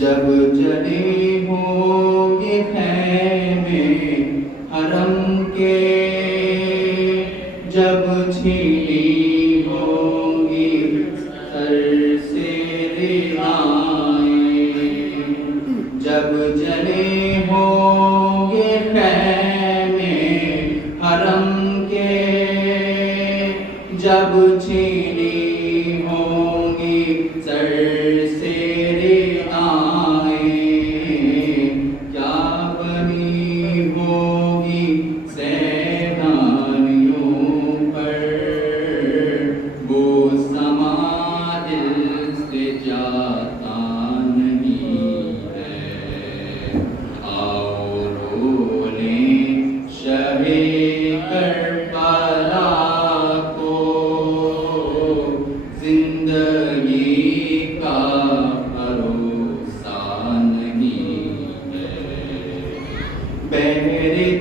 جب جلے ہوں گے خیمے حرم کے، جب چھینی ہوں گی سر سے ردائیں، جب جلے ہوں گے خیمے حرم کے، جب چھینی ہوں گی سر سے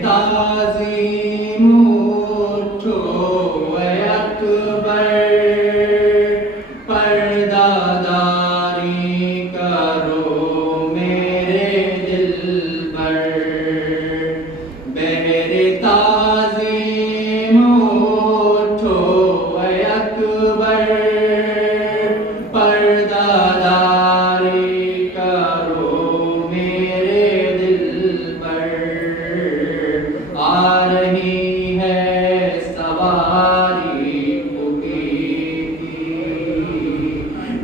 تعظیم اٹھو اے اکبر، پردہ داری کرو میرے دل پر، بہر تعظیم اٹھو اے اکبر، پردہ داری کرو میرے دل پر، آ رہی ہے سواری کی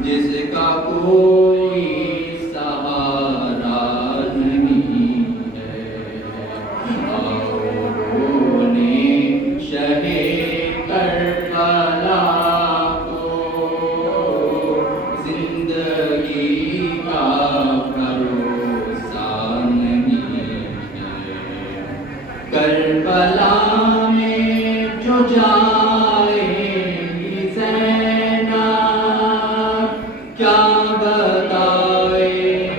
جس کا کوئی سہارا نہیں ہے، آؤ بولیں شہ کربلا کو، زندگی کا بھروسہ نہیں ہے، کربلا میں جو جائے گی زینب، کیا بتائے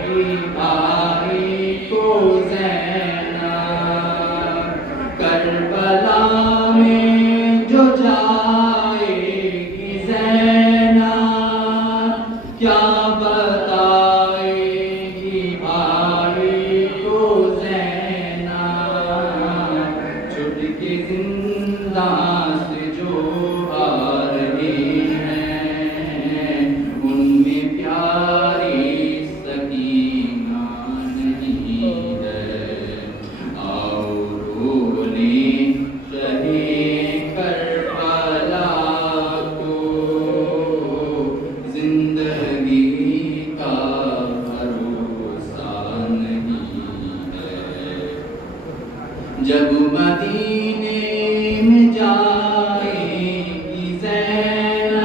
گی بھائی کو زینب، کربلا میں جو جائے گی زینب، کیا بتائے گی بھائی کو زینب، چھٹ کے زندان سے جو آ رہے ہیں، ان میں پیاری سکینہ نہیں ہے، آؤ رولیں شہ کربلا کو، زندگی کا بھروسہ نہیں ہے، جب مدینے میں جائے گی زینب،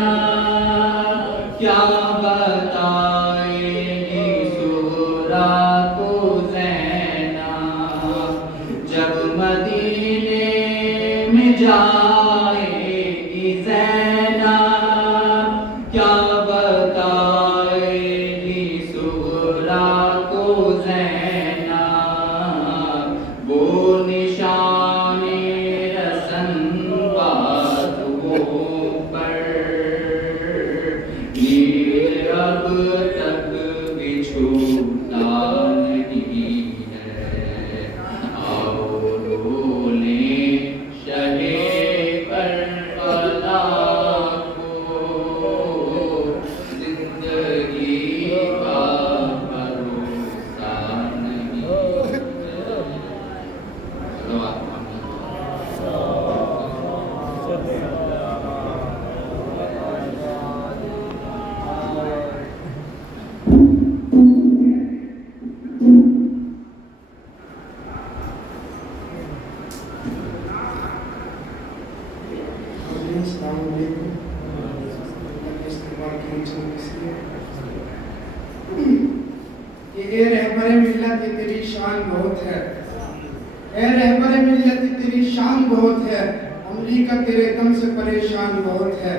کیا بتائے گی سغرا کو زینب، جب مدینے میں جائے گی زینب، کیا بتائے گی سغرا کو زینب، وہ نشان رسن بازوؤں پر، یہ اب تک بھی چھوٹا نہیں ہے، آؤ رولیں شہ السلام علیکم. اے رہبر ملت تیری شان بہت ہے، اے رہبر ملت تیری شان بہت ہے، امریکہ تیرے دم سے پریشان بہت ہے.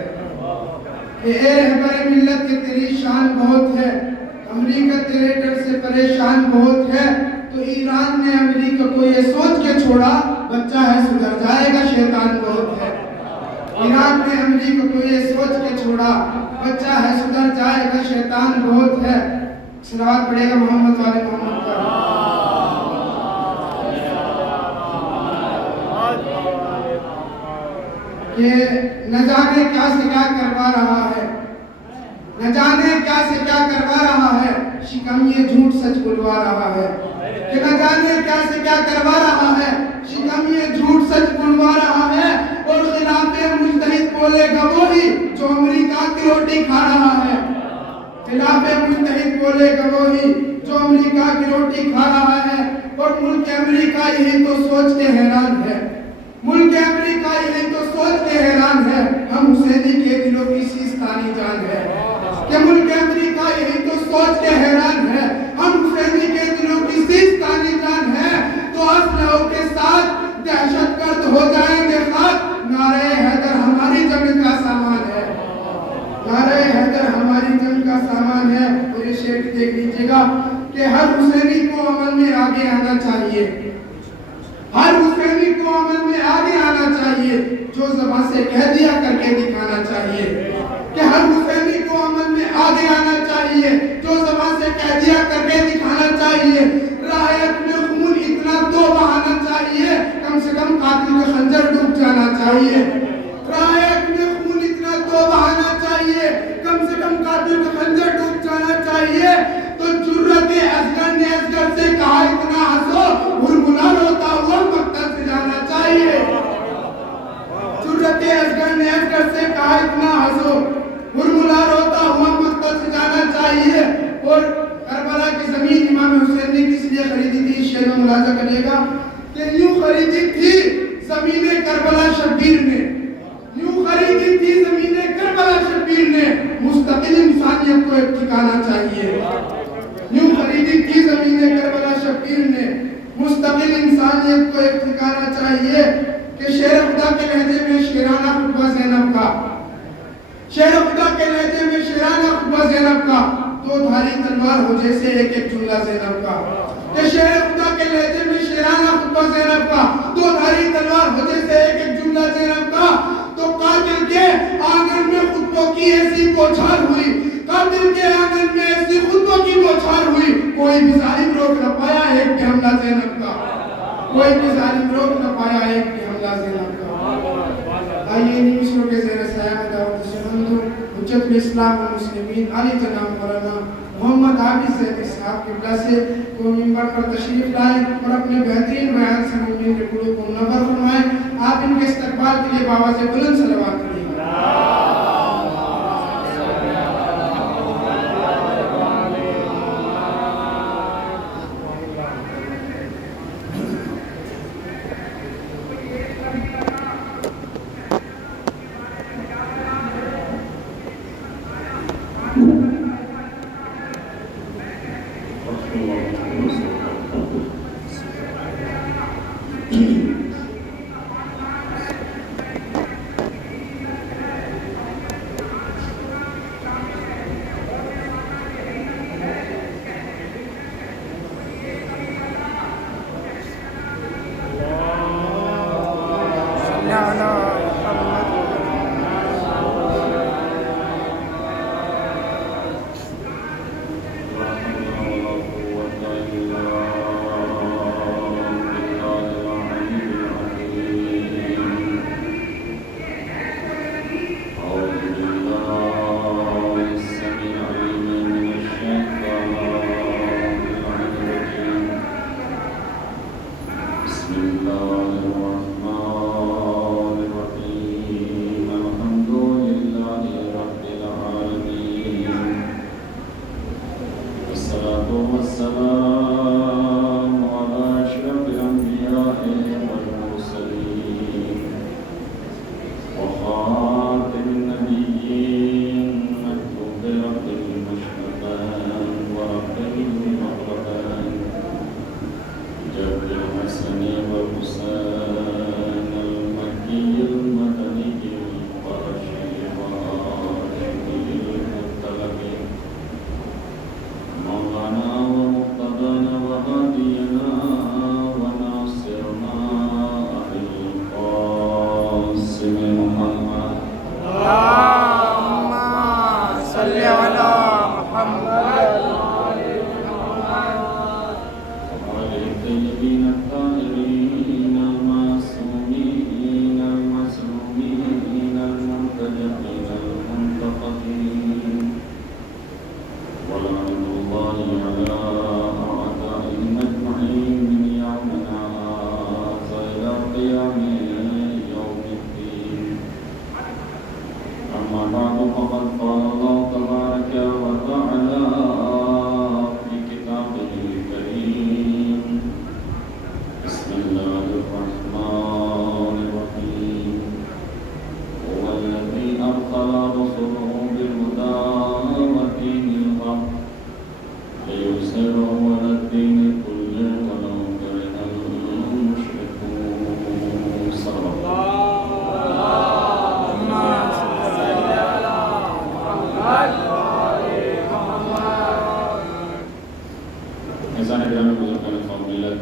اے رہبر ملت تیری شان بہت ہے، امریکہ تیرے ڈر سے پریشان بہت ہے. تو ایران نے امریکہ کو یہ سوچ کے چھوڑا بچہ ہے سدھر جائے گا شیطان بہت ہے. ایران نے امریکہ کو یہ سوچ کے چھوڑا بچہ ہے سدھر جائے گا شیطان بہت ہے. صلوات پڑھے گا محمد والے محمد پر. کہ نہ جانے کیا سے کیا کروا رہا ہے، نہ جانے کیا سے کیا کروا رہا ہے، شکم یہ جھوٹ سچ بلوا رہا ہے. کہ نہ جانے کیا سے کیا کروا رہا ہے، شکم یہ جھوٹ سچ بلوا رہا ہے. اور خلاف مجتہد بولے گا وہی جو امریکہ کی روٹی کھا رہا ہے. خلاف مجتہد بولے گا وہی جو امریکہ کی روٹی کھا رہا ہے. اور ملک امریکہ یہی تو سوچ کے حیران ہے، ملک امریکہ یہی تو سوچ کے حیران ہے، ہم حسینی کے دلوں کی سیستانی جان ہے. کہ ملک امریکہ یہی تو سوچ کے حیران ہے، ہم حسینی کے دلوں کی سیستانی جان ہے. تو اسلحوں کے ساتھ دہشت گرد ہو جائیں گے خاک. نعرہ حیدر ہماری جنگ کا سامان ہے، نعرہ حیدر ہماری جنگ کا سامان ہے. اور یہ شعر دیکھ لیجئے گا کہ ہر حسینی کو عمل میں آگے آنا چاہیے، ہر حسینی کو عمل میں آگے آنا چاہیے، جو زبان سے کہہ دیا کر کے دکھانا چاہیے. کہ ہر حسینی کو عمل میں آگے آنا چاہیے، جو زبان سے کہہ دیا کر کے دکھانا چاہیے. رایت میں خون اتنا تو بہانا چاہیے، کم سے کم قاتل کا خنجر ڈوب جانا چاہیے. رایت میں خون اتنا تو بہانا چاہیے، کم سے کم قاتل کا خنجر ڈوب جانا چاہیے. تو جرت اصغر نے اصغر سے کہا اتنا ہنسو، بھلبلا روتا ہوا مقتل سے جانا چاہیے. جرت اصغر نے اصغر سے کہا اتنا ہنسو، بھلبلا روتا ہوا مقتل سے جانا چاہیے. اور کربلا کی زمین امام حسین نے کس لیے خریدی تھی، اس شعر میں ملاحظہ کرے گا کہ یوں خریدی تھی زمین کربلا شبیر نے، یوں خریدی تھی زمین کربلا شبیر نے، مستقل انسانیت کو ایک ٹھکانا چاہیے. یوں خریدی تھی زمین کربلا شبیر نے، مستقل انسانیت کو ایک ٹھکانا چاہیے. کہ شیر خدا کے لہجے میں شیرانہ خطبہ زینب کا، شیر خدا کے لہجے میں شیرانہ خطبہ زینب کا، دو دھاری تلوار ہو جیسے ایک ایک جملہ زینب کا. کہ شیر خدا کے لہجے میں شیرانہ خطبہ زینب کا، دو دھاری تلوار ہو جیسے ایک ایک جملہ زینب کا. تو قاتل کے آنگن میں خطبوں کی ایسی بوچھار ہوئی، قاتل کے آنگن میں ایسی خطبوں کی بوچھار ہوئی، کوئی بھی ظالم روک نہ پایا ایک بھی حملہ زینب کا، کوئی بھی ظالم روک نہ پایا ایک بھی حملہ زینب کا. آئیے نیوزوں کے زیر سایہ میں دعوت سمندو حجت الاسلام والمسلمین علی جناب مولانا محمد حافظ زید صاحب قبلہ سے وہ منبر پر تشریف لائیں اور اپنے بہترین بیان سے مومنین کے قلوب کو منور فرمائیں. آپ ان کے استقبال کے لیے بآواز بلند صلوات کریں. بسم الله الرحمن مسلم محمد اللهم صل على محمد وعلى الطيبين الطاهرين المعصومين المسلومين المنتجبين المنتقبين ولعنة الله على أعدائهم أجمعين من يومنا هذا إلى قيام يوم الدين. أما بعد فقد قال الله تبارك وتعالى في كتابه الكريم بسم الله الرحمن الرحيم هو الذي أرسل رسوله بالهدى ودين الحق ليظهره على الدين كله ولو كره المشركون. صلى الله احسان اکرامی بزرگان فضیلت،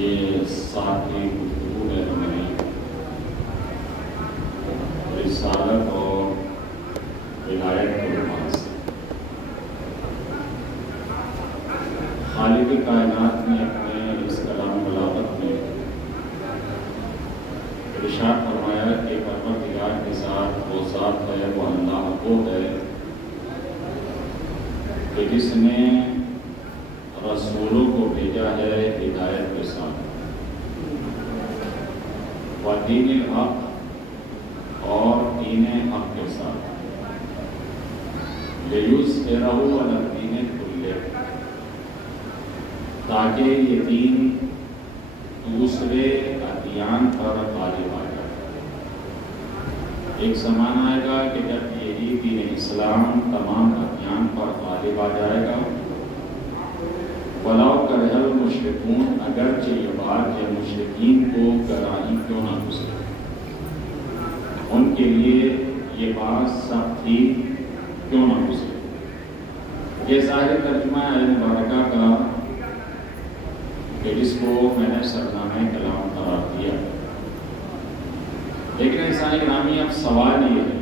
یہ ساتھی گفتگو ہے ہماری رسالت اور ولایت کے عنوان سے۔ خالق کائنات نے اپنے اس کلام بلاغت میں ارشاد فرمایا کہ پروردگار کے ساتھ وہ ذات ہے، وہ اللہ وہ ہے کہ جس نے رسولوں کو بھیجا ہے ہدایت کے ساتھ، ودین الحق اور دین حق کے ساتھ، لیظہرہ علی الدین کلہ، تاکہ یہ دین دوسرے ادیان پر غالب آ جائے۔ ایک زمانہ آئے گا کہ جب یہی دین اسلام تمام ادیان پر غالب آ جائے گا، وَلَوْ كَرِهَ الْمُشْرِكُونَ، اگرچہ یہ بات یا مشرکین کو گراہی کیوں نہ گزرے، ان کے لیے یہ بات سخت ہی کیوں نہ گزرے۔ یہ ظاہر ترجمہ ہے مبارکہ کا کہ جس کو میں نے سرنامہ کلام قرار دیا، لیکن انسان گرامی اب سوال یہ ہے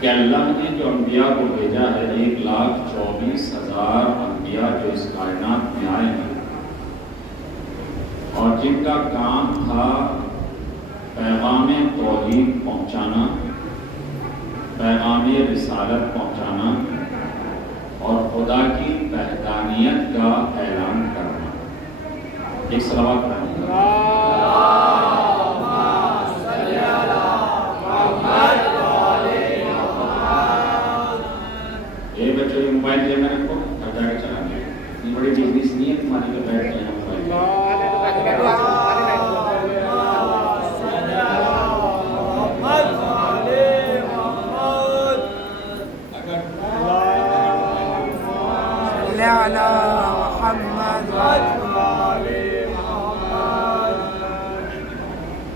کہ اللہ نے جو انبیاء کو بھیجا ہے، 1,24,000 انبیاء جو اس کائنات میں آئے ہیں اور جن کا کام تھا پیغام توحید پہنچانا، پیغام رسالت پہنچانا اور خدا کی وحدانیت کا اعلان کرنا۔ ایک صلوات پڑھیں گے۔ یہ بچوں یہ موبائل دے میں رکھو، گھر جا کے چلانے، اتنی بڑی بزنس نہیں ہے تمہاری کے بیٹھ کے یہاں موبائل دے۔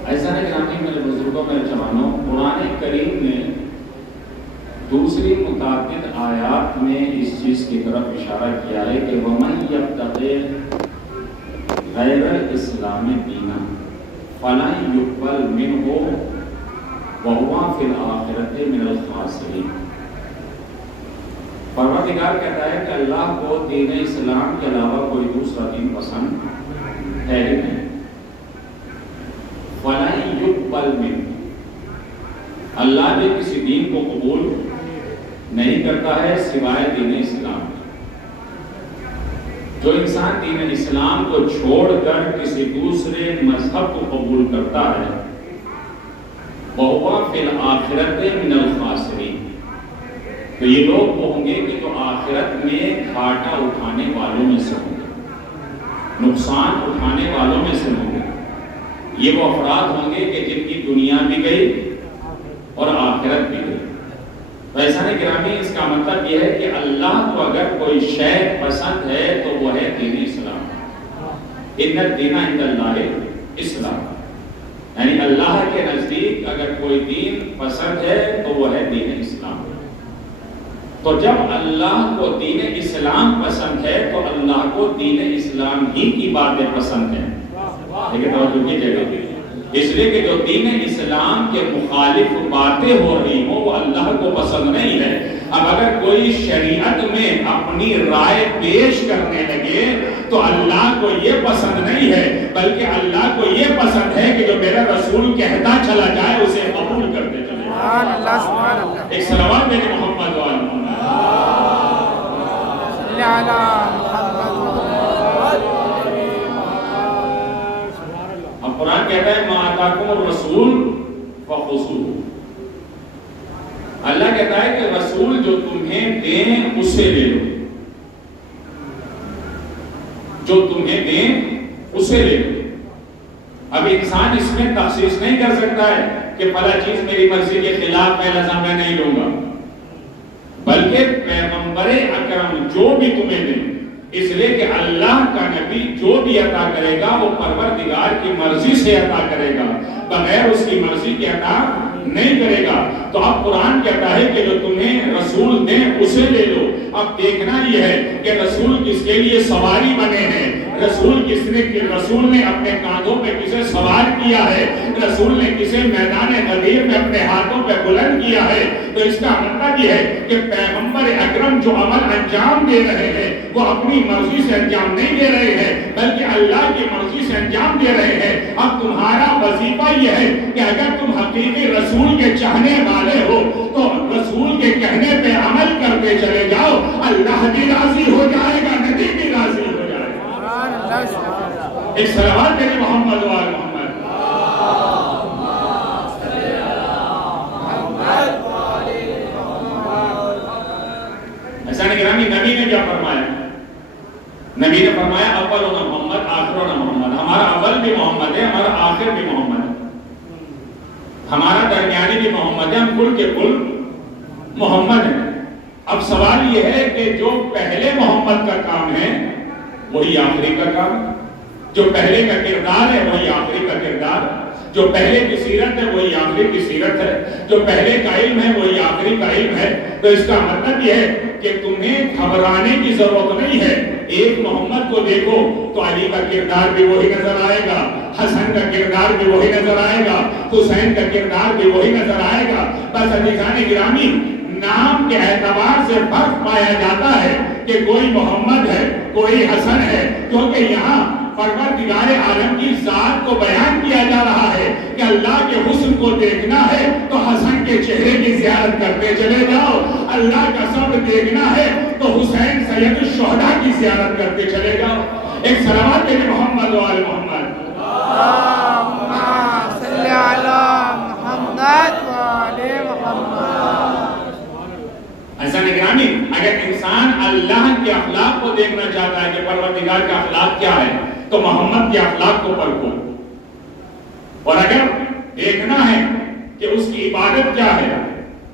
ایسا ہے گرامی میرے بزرگوں میرے جوانوں، قرآن کریم نے دوسری متعدد آیات میں اس چیز کی طرف اشارہ کیا ہے کہ وَمَن يَبْتَغِي غَيْرَ الْإِسْلَامِ دِينًا فَلَن يُقْبَلَ مِنْهُ وَهُوَ فِي الْآخِرَةِ مِنَ الْخَاسِرِينَ۔ پروردگار کہتا ہے کہ اللہ کو دین اسلام کے علاوہ کوئی دوسرا دین پسند ہے ہی نہیں۔ فَلَن يُقْبَلَ مِنْهُ، اللہ بھی کسی دین کو قبول نہیں کرتا ہے سوائے دین اسلام۔ جو انسان دین اسلام کو چھوڑ کر کسی دوسرے مذہب کو قبول کرتا ہے، وَهُوَ فِي الْآخِرَةِ مِنَ الْخَاسِرِينَ، تو یہ لوگ وہ ہوں گے کہ جو آخرت میں گھاٹا اٹھانے والوں میں سے ہوں گے، نقصان اٹھانے والوں میں سے ہوں گے۔ یہ وہ افراد ہوں گے کہ جن کی دنیا بھی گئی اور آخرت بھی گئی۔ ویسا نہیں گرامی، اس کا مطلب یہ ہے کہ اللہ کو اگر کوئی شے پسند ہے تو وہ ہے دین اسلام۔ ان الدین عند اللہ اسلام، یعنی اللہ کے نزدیک اگر کوئی دین پسند ہے تو وہ ہے دین اسلام۔ تو جب اللہ کو دین اسلام پسند ہے تو اللہ کو دین اسلام ہی کی باتیں پسند ہیں۔ لیکن توجہ کیجیے گا، اس لیے کہ جو دین اسلام کے مخالف باتیں ہو رہی ہوں وہ اللہ کو پسند نہیں ہے۔ اب اگر کوئی شریعت میں اپنی رائے پیش کرنے لگے تو اللہ کو یہ پسند نہیں ہے، بلکہ اللہ کو یہ پسند ہے کہ جو میرا رسول کہتا چلا جائے اسے قبول کرتے چلے جائے۔ ایک صلوات دے محمد و آل محمد۔ اب قرآن کہتا ہے مَا آتَاكُمُ الرَّسُولُ فَخُذُوهُ۔ اللہ کہتا ہے کہ رسول جو تمہیں دیں اسے لے لو، جو تمہیں دیں اسے لے لو۔ اب انسان اس میں تخصیص نہیں کر سکتا ہے کہ فلاں چیز میری مرضی کے خلاف ہے لہذا میں نہیں لوں گا، بلکہ پیغمبر اکرم جو بھی تمہیں دیں، اس لیے کہ اللہ کا نبی جو بھی عطا کرے گا وہ پروردگار کی مرضی سے عطا کرے گا، بغیر اس کی مرضی کے عطا نہیں کرے گا۔ تو اب قرآن کہتا ہے کہ جو تمہیں رسول دیں اسے لے لو۔ اب دیکھنا یہ ہے کہ رسول کس کے لیے سواری بنے ہیں، رسول نے اپنے کاندھوں پہ کسے سوار کیا ہے، رسول نے کسے میدان غدیر میں اپنے ہاتھوں پہ بلند کیا ہے۔ تو اس کا مطلب یہ ہے کہ پیغمبر اکرم جو عمل انجام دے رہے ہیں وہ اپنی مرضی سے انجام نہیں دے رہے ہیں بلکہ اللہ کی مرضی سے انجام دے رہے ہیں۔ اب تمہارا وظیفہ یہ ہے کہ اگر تم حقیقی رسول کے چاہنے والے ہو تو رسول کے کہنے پہ عمل کرتے چلے جاؤ، اللہ بھی راضی ہو جائے گا، نبی بھی راضی ہو جائے گا۔ ایک صلوات دے محمد و آل محمد۔ ایسا نگرانی نبی نے کیا فرمایا؟ نبی نے فرمایا اولنا محمد آخرنا محمد۔ ہمارا اول بھی محمد ہے، ہمارا آخر بھی محمد ہے، ہمارا درمیانی بھی محمد ہے، ہم کل کے کل محمد ہیں۔ اب سوال یہ ہے کہ جو پہلے محمد کا کام ہے وہی آخری کا کام ہے، جو پہلے کا کردار ہے وہی آخری کا کردار ہے، جو پہلے کی سیرت ہے وہی آخری کی سیرت ہے، جو پہلے کا علم ہے وہی آخری کا علم ہے۔ تو اس کا مطلب یہ ہے کہ تمہیں گھبرانے کی ضرورت نہیں ہے۔ ایک محمد کو دیکھو تو علی کا کردار بھی وہی نظر آئے گا، حسن کا کردار بھی وہی نظر آئے گا، حسین کا کردار بھی وہی نظر آئے گا۔ بس عزیزان گرامی، نام کے اعتبار سے فرق پایا جاتا ہے کہ کوئی محمد ہے کوئی حسن ہے، کیونکہ یہاں پروردگار عالم کی ذات کو بیان کیا جا رہا ہے کہ اللہ کے حسن کو دیکھنا ہے تو حسن کے چہرے کی زیارت کرتے چلے جاؤ، اللہ کا صبر دیکھنا ہے تو حسین سید الشہداء کی زیارت کرتے چلے جاؤ۔ ایک صلوات دے محمد و آل محمد۔ اللہم صلی علی محمد و آل محمد۔ ایسا نگرانی، اگر انسان اللہ کے اخلاق کو دیکھنا چاہتا ہے کہ پروردگار کا اخلاق کیا ہے تو محمد کے اخلاق کو پرکھو، اور اگر دیکھنا ہے کہ اس کی عبادت کیا ہے،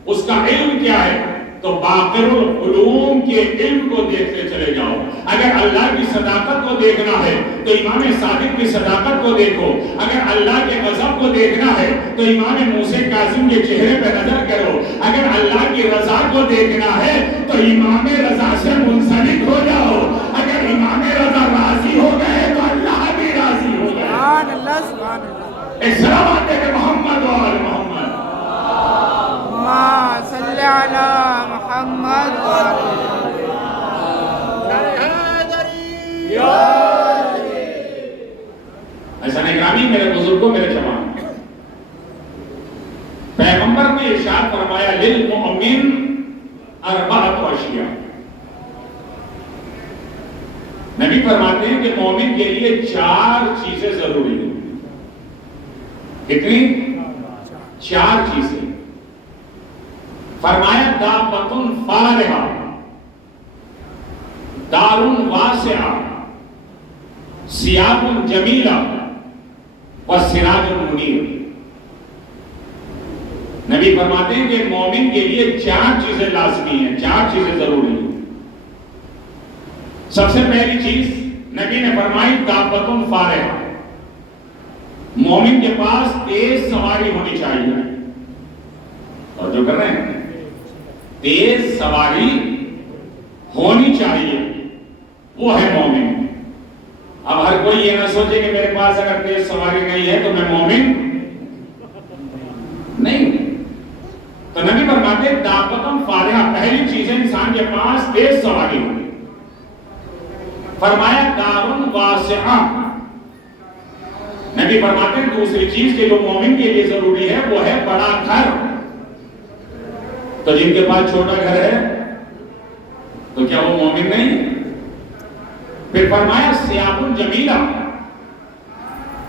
اس کا علم کیا ہے، تو باقر العلوم کے علم کو دیکھتے چلے جاؤ۔ اگر اللہ کی صداقت کو دیکھنا ہے تو امام صادق کی صداقت کو دیکھو، اگر اللہ کے غضب کو دیکھنا ہے تو امام موسیٰ کاظم کے چہرے پہ نظر کرو، اگر اللہ کی رضا کو دیکھنا ہے تو امام رضا سے منسلک ہو جاؤ، اگر امام رضا راضی ہو گئے تو اللہ بھی راضی ہو گئے۔ سبحان اللہ، سبحان اللہ۔ ایک صلوات دے محمد و آل محمد۔ اللہم صلی علی محمد و آل محمد۔ ایسا نگرامی میرے بزرگوں میرے جوان، پیغمبر نے ارشاد فرمایا للمؤمن اربعۃ اشیاء۔ نبی فرماتے ہیں کہ مومن کے لیے 4 چیزیں ضروری ہیں۔ کتنی؟ 4 چیزیں۔ فرمایا دابۃ فارغہ، دار واسعہ، ثیاب جمیلہ وسراج منیر۔ نبی فرماتے ہیں کہ مومن کے لیے 4 چیزیں لازمی ہیں، 4 چیزیں ضروری ہیں۔ سب سے پہلی چیز نبی نے فرمائی دابۃ فارغہ، مومن کے پاس تیز سواری ہونی چاہیے۔ اور جو کر رہے ہیں تیز سواری ہونی چاہیے، وہ ہے مومن۔ اب ہر کوئی یہ نہ سوچے کہ میرے پاس اگر تیز سواری نہیں ہے تو میں مومن نہیں. تو نبی فرماتے دابتن فارحہ، پہلی چیز ہے انسان کے پاس تیز سواری ہو. فرمایا دارن واسعہ. نبی فرماتے ہیں دوسری چیز کہ جو مومن کے لیے ضروری ہے وہ ہے بڑا گھر. تو جن کے پاس چھوٹا گھر ہے تو کیا وہ مومن نہیں؟ پھر فرمایا ثیاب جمیلہ،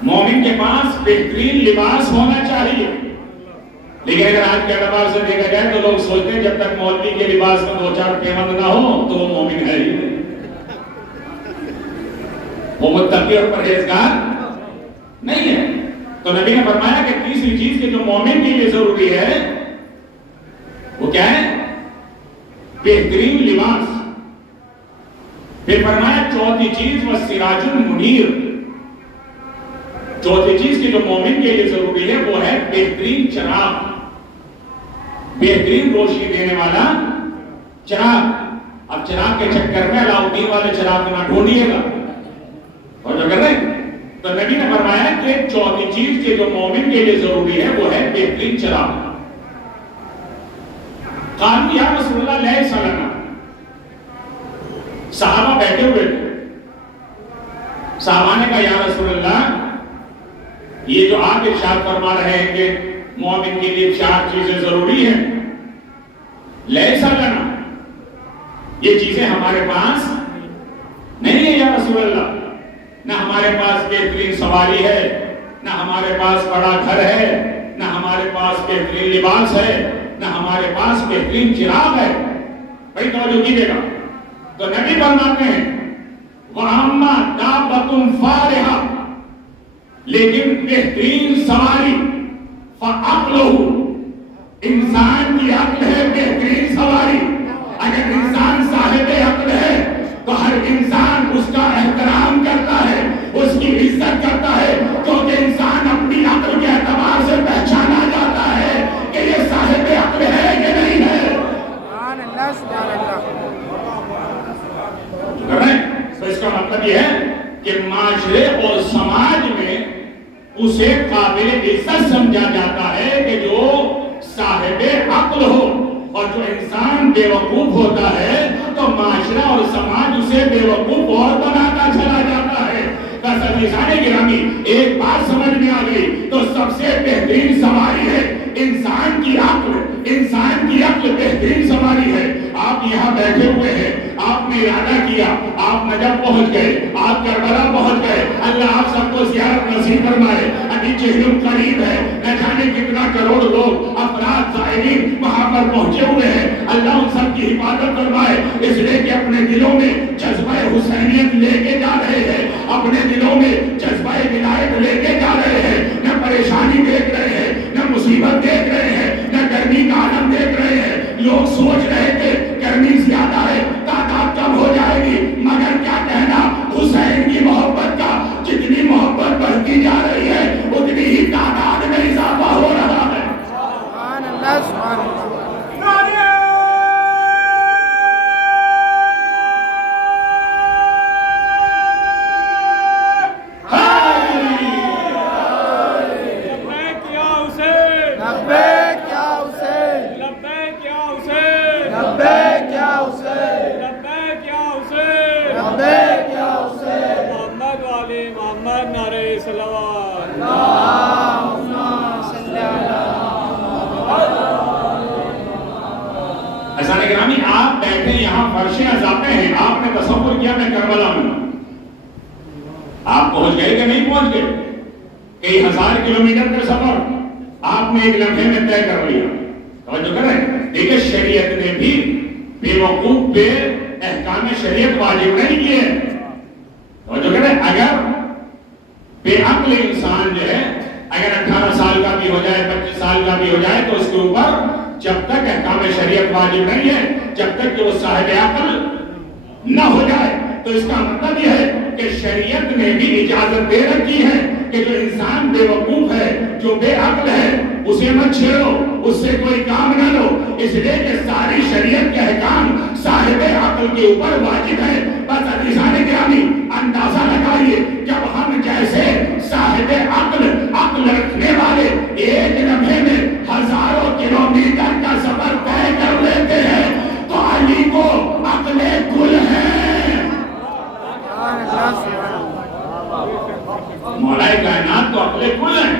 مومن کے پاس بہترین لباس ہونا چاہیے. لیکن اگر آج کے اعتبار سے دیکھا جائے تو لوگ سوچتے ہیں جب تک مولوی کے لباس میں 2-4 پیمند نہ ہو تو وہ مومن ہے ہی نہیں، وہ متقی اور پرہیزگار نہیں ہے. تو نبی نے فرمایا کہ تیسری چیز کہ جو مومن کے لیے ضروری ہے وہ کیا ہے؟ بہترین لباس. پھر فرمایا چوتھی چیز وہ سراج المنیر. چوتھی چیز کی جو مومن کے لیے ضروری ہے وہ ہے بہترین چراغ، بہترین روشنی دینے والا چراغ. اب چراغ کے چکر میں علاؤدین والے چراغ نہ ڈھونڈیے گا اور جو کر رہے ہیں. تو نبی نے فرمایا کہ چوتھی چیز کے جو مومن کے لیے ضروری ہے وہ ہے بہترین چراغ. قالوا یا رسول اللہ لیس لنا. صحابہ بیٹھے ہوئے تھے. صحابہ نے کہا یا رسول اللہ یہ جو آپ ارشاد فرما رہے ہیں کہ مومن کے لیے 4 چیزیں ضروری ہیں، لیس لنا، یہ چیزیں ہمارے پاس نہیں ہے یا رسول اللہ. نہ ہمارے پاس بہترین سواری ہے، نہ ہمارے پاس بڑا گھر ہے، نہ ہمارے پاس بہترین لباس ہے، نہ ہمارے پاس بہترین چراغ ہے. بھائی توجہ کیجیے گا. تو نبی فرماتے ہیں وَأَمَّا دَابَّةٌ فَارِحَةٌ، لیکن بہترین سواری فَعَقْلُهُ، انسان کی عقل ہے بہترین سواری. اگر انسان صاحب عقل ہے تو ہر انسان اس کا احترام کرتا ہے، اس کی عزت کرتا ہے، کیونکہ انسان اپنی عقل کے اعتبار سے پہچانا جاتا ہے کہ یہ صاحب عقل ہے کہ نہیں ہے. سبحان اللہ سبحان اللہ. تو اس کا مطلب یہ ہے کہ معاشرے اور سماج میں اسے قابل عزت سمجھا جاتا ہے کہ جو صاحب عقل ہو. اور جو انسان بے وقوف ہوتا ہے تو معاشرہ اور سماج اسے بے وقوف اور بناتا چلا جاتا ہے. بس عزیزان گرامی ایک بات سمجھ میں آ گئی تو سب سے بہترین سواری ہے انسان کی عقل. انسان کی عقل بہترین سواری ہے. آپ یہاں بیٹھے ہوئے ہیں، آپ نے ارادہ کیا، آپ نجف پہنچ گئے، آپ کربلا پہنچ گئے. اللہ آپ سب کو زیارت نصیب فرمائے. ابھی چہلم قریب ہے، نہ جانے کتنا کروڑ لوگ افراد زائرین وہاں پر پہنچے ہوئے ہیں. اللہ ان سب کی حفاظت فرمائے، اس لیے کہ اپنے دلوں میں جذبہ حسینیت لے کے جا رہے ہیں، اپنے دلوں میں جذبہ ولایت لے کے جا رہے ہیں. نہ پریشانی دیکھ رہے ہیں، نہ مصیبت دیکھ رہے ہیں، نہ گرمی کا عالم دیکھ رہے ہیں. لوگ سوچ رہے تھے گرمی زیادہ ہے، تعداد کم ہو جائے گی، مگر کیا کہنا، حسین کی محبت کا جتنی محبت بڑھتی جا رہی ہے اتنی ہی تعداد میں اضافہ ہو رہا ہے. سبحان اللہ سبحان اللہ. آپ بیٹھے یہاں فرش اضافے ہیں، آپ نے تصور کیا میں کربلا ہوں. آپ پہنچ گئے کہ نہیں پہنچ گئے؟ کئی ہزار کلومیٹر کا سفر آپ نے ایک لمحے میں طے کر لیا. توجہ کریں، دیکھیں شریعت نے بھی بے وقوف پہ احکام شریعت واجب نہیں کیے. توجہ کریں، اگر بے عقل انسان جو ہے اگر 18 سال کا بھی ہو جائے 25 سال کا بھی ہو جائے تو اس کے اوپر جب تک احکام شریعت واجب نہیں ہے، جب تک کہ وہ صاحب عقل نہ ہو جائے. تو اس کا مطلب یہ ہے کہ شریعت نے بھی اجازت دے رکھی ہے کہ جو انسان بے وقوف ہے، جو بے عقل ہے، اسے مت چھیڑو، اس سے کوئی کام نہ لو. اس لیے کہ ساری شریعت کے احکام صاحب عقل کے اوپر واجب ہے. بس عزیزان گرامی اندازہ لگائیے جب ہم جیسے صاحب عقل رکھنے والے ایک لمحے میں ہزاروں کلومیٹر کا سفر طے کر لیتے ہیں تو علی کو عقل کل ہے۔ مولا کائنات تو عقل کل ہے،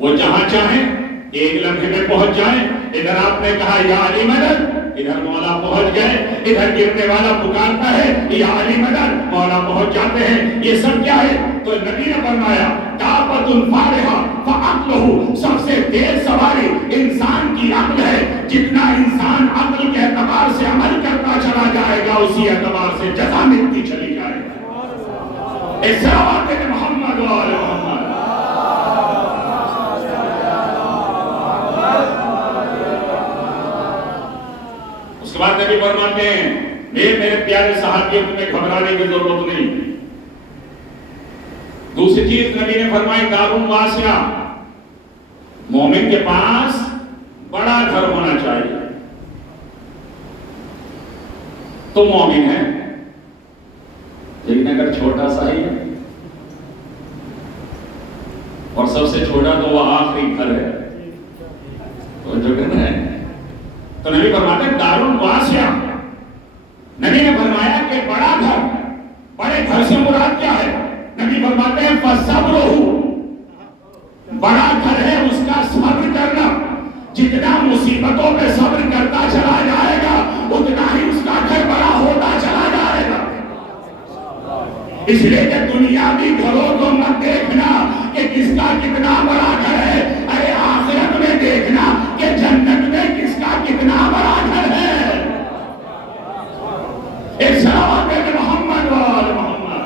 وہ جہاں چاہیں ایک لمحے میں پہنچ جائیں۔ ادھر آپ نے کہا یا علی مدد، ادھر مولا پہنچ گئے، ادھر گرنے والا پکارتا ہے یا علی مدد، مولا پہنچ جاتے ہیں۔ یہ سب کیا ہے؟ تو نبی نے فرمایا دابۃ فارحہ فعقلہ، سب سے تیز سواری انسان کی عقل ہے۔ جتنا انسان عقل کے اعتبار سے عمل کرتا چلا جائے گا اسی اعتبار سے جزا ملتی چلی جائے گا۔ اس صلوات محمد و آل محمد۔ اس کے بعد نبی فرماتے ہیں میرے پیارے صحابیوں تمہیں گھبرانے کی ضرورت نہیں۔ دوسری چیز نبی نے فرمائی دار واسعہ، مومن کے پاس بڑا گھر ہونا چاہیے تو مومن ہے، لیکن اگر چھوٹا سا ہی ہے اور سب سے چھوٹا تو وہ آخری گھر ہے تو جو گھر ہے تو نبی فرماتے ہیں دار واسعہ۔ نبی نے فرمایا کہ بڑا گھر، بڑے گھر سے مراد کیا ہے؟ نبی فرماتے ہیں فَصَبْرُهُ، بڑا گھر ہے اس کا صبر کرنا۔ جتنا مصیبتوں پہ صبر کرتا چلا جائے گا اتنا ہی اس کا گھر بڑا ہوتا چلا جائے گا۔ اس لیے کہ دنیاوی گھروں کو مت دیکھنا کہ کس کا کتنا بڑا گھر ہے، ارے آخرت میں دیکھنا کہ جنت میں کس کا کتنا بڑا گھر ہے۔ ایک صلوات ہے محمد و آل محمد۔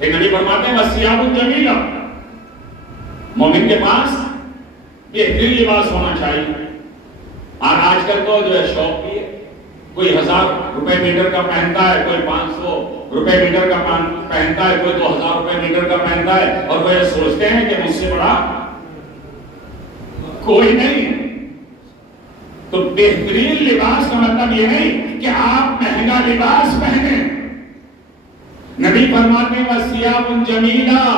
ایک نبی فرماتے ہیں وَثِيَابٌ جَمِيلَةٌ، مومن کے پاس بہترین لباس ہونا چاہیے۔ اور آج کل تو جو ہے شوق بھی ہے، کوئی 1000 روپے میٹر کا پہنتا ہے، کوئی 500 روپے میٹر کا پہنتا ہے، کوئی 2000 روپے میٹر کا پہنتا ہے، اور وہ یہ سوچتے ہیں کہ مجھ سے بڑا کوئی نہیں۔ تو بہترین لباس کا مطلب یہ نہیں کہ آپ مہنگا لباس پہنیں۔ نبی فرماتے ہیں وَثِيَابٌ جَمِيلَةٌ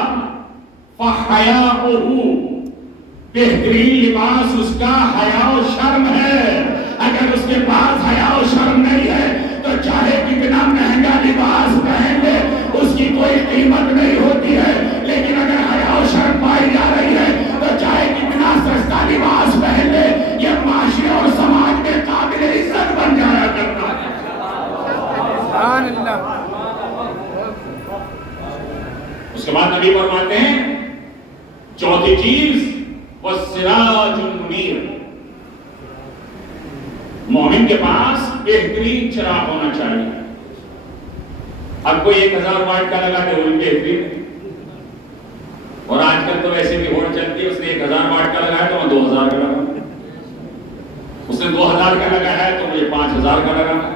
فَحَيَاؤُهُ، بہترین لباس اس کا حیا و شرم ہے۔ اگر اس کے پاس حیا و شرم نہیں ہے تو چاہے کتنا مہنگا لباس پہن لے اس کی کوئی قیمت نہیں ہوتی ہے، لیکن اگر حیا و شرم پائی جا رہی ہے تو چاہے کتنا سستا لباس پہن لے یہ معاشرے اور سماج میں قابل عزت بن جایا کرتا ہے۔ سبحان اللہ۔ اس کے بعد نبی فرماتے ہیں چوتھی چیز وَالسِّرَاجُ الْمُنِيرُ، مومن کے پاس بہترین چراغ ہونا چاہیے۔ اب کوئی 1000 واٹ کا لگا دے وہ بھی بہترین ہے، اور آج کل تو ویسے بھی ہوڑ چلتی ہے، اس نے 1000 واٹ کا لگایا تو وہ 2000 کا لگا، اس نے 2000 کا لگایا ہے تو مجھے 5000 کا لگانا۔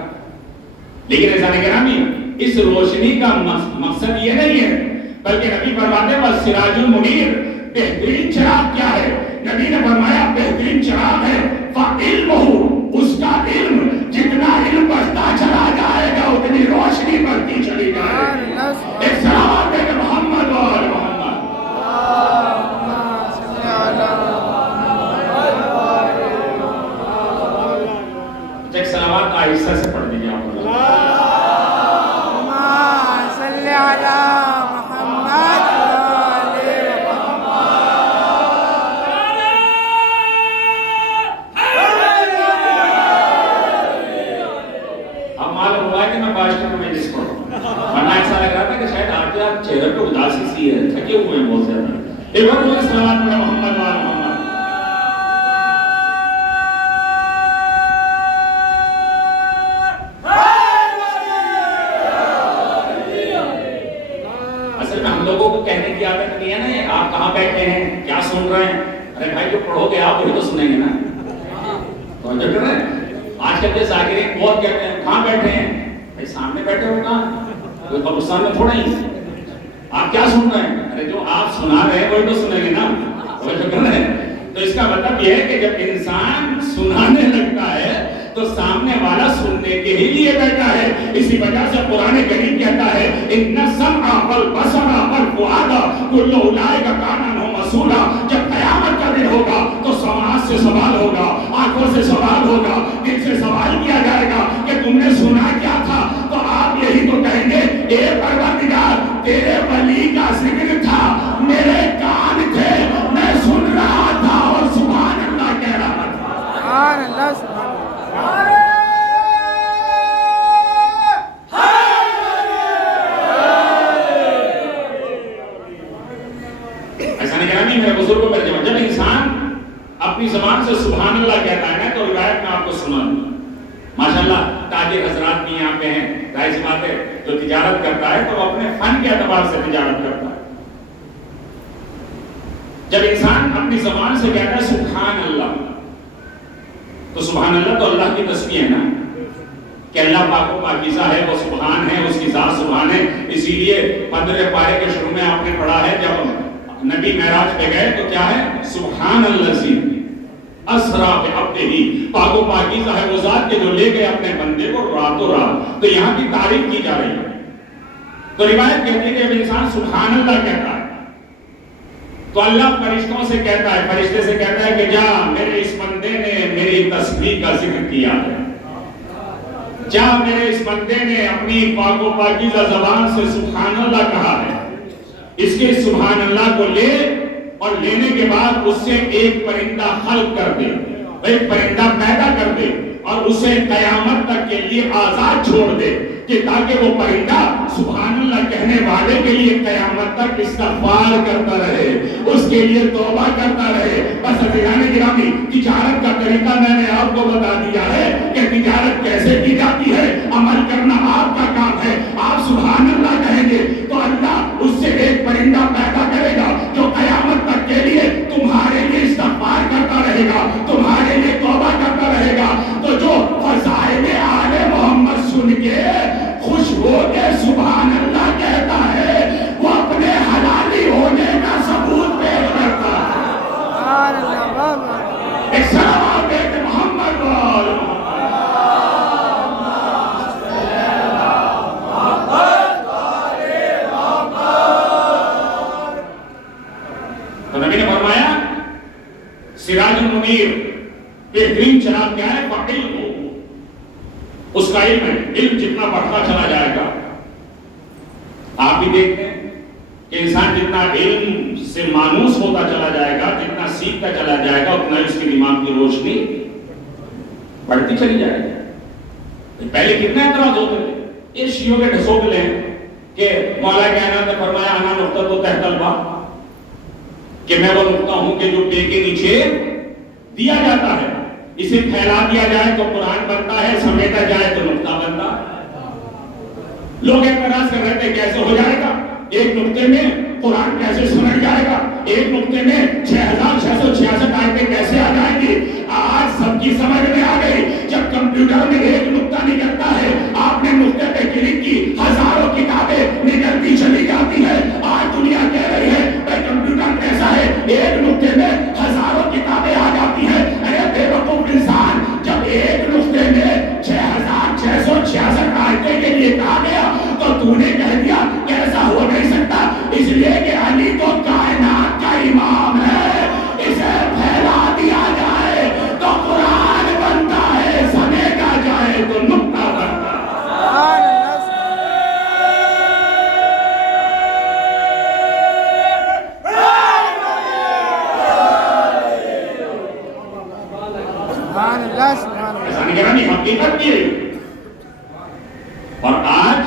لیکن ایسا نہیں کرنا نہیں، اس روشنی کا مقصد یہ نہیں ہے، بلکہ نبی فرماتے ہیں وَالسِّرَاجُ الْمُنِيرُ، بہترین چراغ کیا ہے؟ نبی نے فرمایا بہترین چراغ ہے فَعِلْمُهُ، اس کا علم، جتنا علم بڑھتا چلا جائے گا اتنی روشنی بڑھتی چلی جائے گی۔ ایک صلوات ہے کہ محمد و آل محمد۔ ایک صلوات آہستہ سے پڑھ دیجیے آپ۔ چہرے پہ اداسی سی ہے، تھکے ہوئے ہیں بہت زیادہ۔ ایک بار مجھے صلوات پڑھیں محمد و آل محمد۔ اصل میں ہم لوگوں کو کہنے کی عادت نہیں ہے نا، آپ کہاں بیٹھے ہیں، کیا سن رہے ہیں؟ ارے بھائی جو پڑھو گے آپ وہی تو سنیں گے نا، توجہ کر رہے ہیں؟ آج کل کے ذاکرین بہت کہتے ہیں کہاں بیٹھے ہیں، بھائی سامنے بیٹھے ہو کہاں، کوئی قبرستان میں تھوڑا ہی، آپ کیا سن رہے ہیں؟ ارے جو آپ سنا رہے ہیں وہی تو سنیں گے نا، توجہ کر رہے ہیں؟ تو اس کا مطلب یہ ہے کہ جب انسان سنانے لگتا ہے تو سامنے والا سننے کے ہی لیے بیٹھا ہے. اسی وجہ سے قرآن کریم کہتا ہے ان السمع والبصر والفؤاد کل اولئک کان عنہ مسئولا. جب قیامت کا دن ہوگا تو سماعت سے سوال ہوگا, آنکھوں سے سوال ہوگا, دل سے سوال کیا جائے گا کہ تم نے سنا کیا تھا. تو آپ یہی تو کہیں گے اے پروردگار تیرے ولی کا ذکر تھا, میرے کان تھے, میں سن رہا تھا اور سبحان اللہ کہہ رہا تھا. سبحان اللہ, سبحان اللہ. ایسا نہیں کہنا نہیں میرے بزرگوں پر جب انسان اپنی زبان سے سبحان اللہ کہتا ہے نا تو روایت میں آپ کو سنا دوں. ماشاءاللہ تاجر حضرات بھی یہاں پہ ہیں, ظاہر سی بات ہے جو تجارت کرتا ہے تو وہ اپنے فن کے اعتبار سے تجارت کرتا ہے. جب انسان اپنی زبان سے کہتا ہے سبحان اللہ تو سبحان اللہ تو اللہ کی تسبیح ہے نا کہ اللہ پاک و پاکیزہ ہے, وہ سبحان ہے, اس کی ذات سبحان ہے. اسی لیے 15 پارے کے شروع میں آپ نے پڑھا ہے جب نبی معراج پہ گئے تو کیا ہے سبحان الذی اسرا بعبدہ, پاک و پاکیزہ ہے وہ ذات کے جو لے گئے اپنے بندے کو راتوں رات. تو یہاں کی تعریف کی جا رہی ہے. تو روایت کہتی ہے کہ جب انسان سبحان اللہ کہتا ہے تو اللہ فرشتوں سے کہتا ہے, فرشتے سے کہتا ہے کہ جا میرے اس بندے نے میری تسبیح کا ذکر کیا ہے, جا میرے اس بندے نے اپنی پاک و پاکیزہ زبان سے سبحان اللہ کہا ہے, اس کے سبحان اللہ کو لے اور لینے کے بعد اس سے ایک پرندہ خلق کر دے, ایک پرندہ پیدا کر دے اور اسے قیامت تک کے لیے آزاد چھوڑ دے کہ تاکہ وہ پرندہ سبحان اللہ کہنے والے کے لیے قیامت تک استغفار کرتا رہے, اس کے لیے توبہ کرتا رہے. بس عزیزان گرامی تجارت کا طریقہ میں نے آپ کو بتا دیا ہے کہ تجارت کیسے کی جاتی ہے, عمل کرنا آپ کا کام ہے. آپ سبحان اللہ کہیں گے تو اللہ اس سے ایک پرندہ پیدا کرے گا جو قیامت تک کے لیے تمہارے لیے استغفار کرتا رہے گا, تمہارے لیے توبہ کرتا رہے گا. تو جو فضائل آل محمد سن کے خوش ہو کے سبحان اللہ کہتا ہے وہ اپنے حلالی ہونے کا ثبوت پیش کرتا ہے. ایک سلام بیٹے محمد بول. تو نبی نے فرمایا سراج المنیر بہترین چراغ کیا ہے, فقیل کو اس کا علم ہے. علم جتنا بڑھتا چلا جائے گا, آپ بھی دیکھتے ہیں کہ انسان جتنا علم سے مانوس ہوتا چلا جائے گا, جتنا سیکھتا چلا جائے گا, اتنا اس کے دماغ کی روشنی بڑھتی چلی جائے گی. پہلے کتنے اعتراض ہوتے تھے, یہ شیعوں کے ڈھسوکلے ہیں کہ مولا کائنات نے فرمایا انا نقطۃ تحت الباء, کہ میں وہ نقطہ ہوں کہ جو پے کے نیچے دیا جاتا ہے, اسے پھیلا دیا جائے تو قرآن بنتا ہے, سمیٹا جائے تو نقطہ بنتا ہے. لوگ اعتراض کر رہے تھے کیسے ہو جائے گا, ایک نقطے میں قرآن کیسے سمجھ جائے گا, ایک نقطے میں 6666 آیتیں کیسے آ جائیں گی. آج سب کی سمجھ میں آ گئی. جب کمپیوٹر میں ایک نقطہ نکلتا ہے, آپ نے نقطے پہ کلک کی, ہزاروں کتابیں نکلتی چلی جاتی ہے. آج دنیا کہہ رہی ہے بھائی کمپیوٹر کیسا ہے, ایک نقطے میں ہزاروں کتابیں آ جاتی ہیں. ارے بے وقوف انسان, جب ایک نقطے میں 6666 آیتیں کے لیے کہا گیا تو تو نے کہہ دیا کیسا ہو نہیں سکتا, اس لیے کہ علی تو کائنات کا امام ہے, اسے پھیلا دیا جائے تو قرآن بنتا ہے, سمیٹا جائے تو نقطہ بنتا ہے. حقیقت کی ہے. اور آج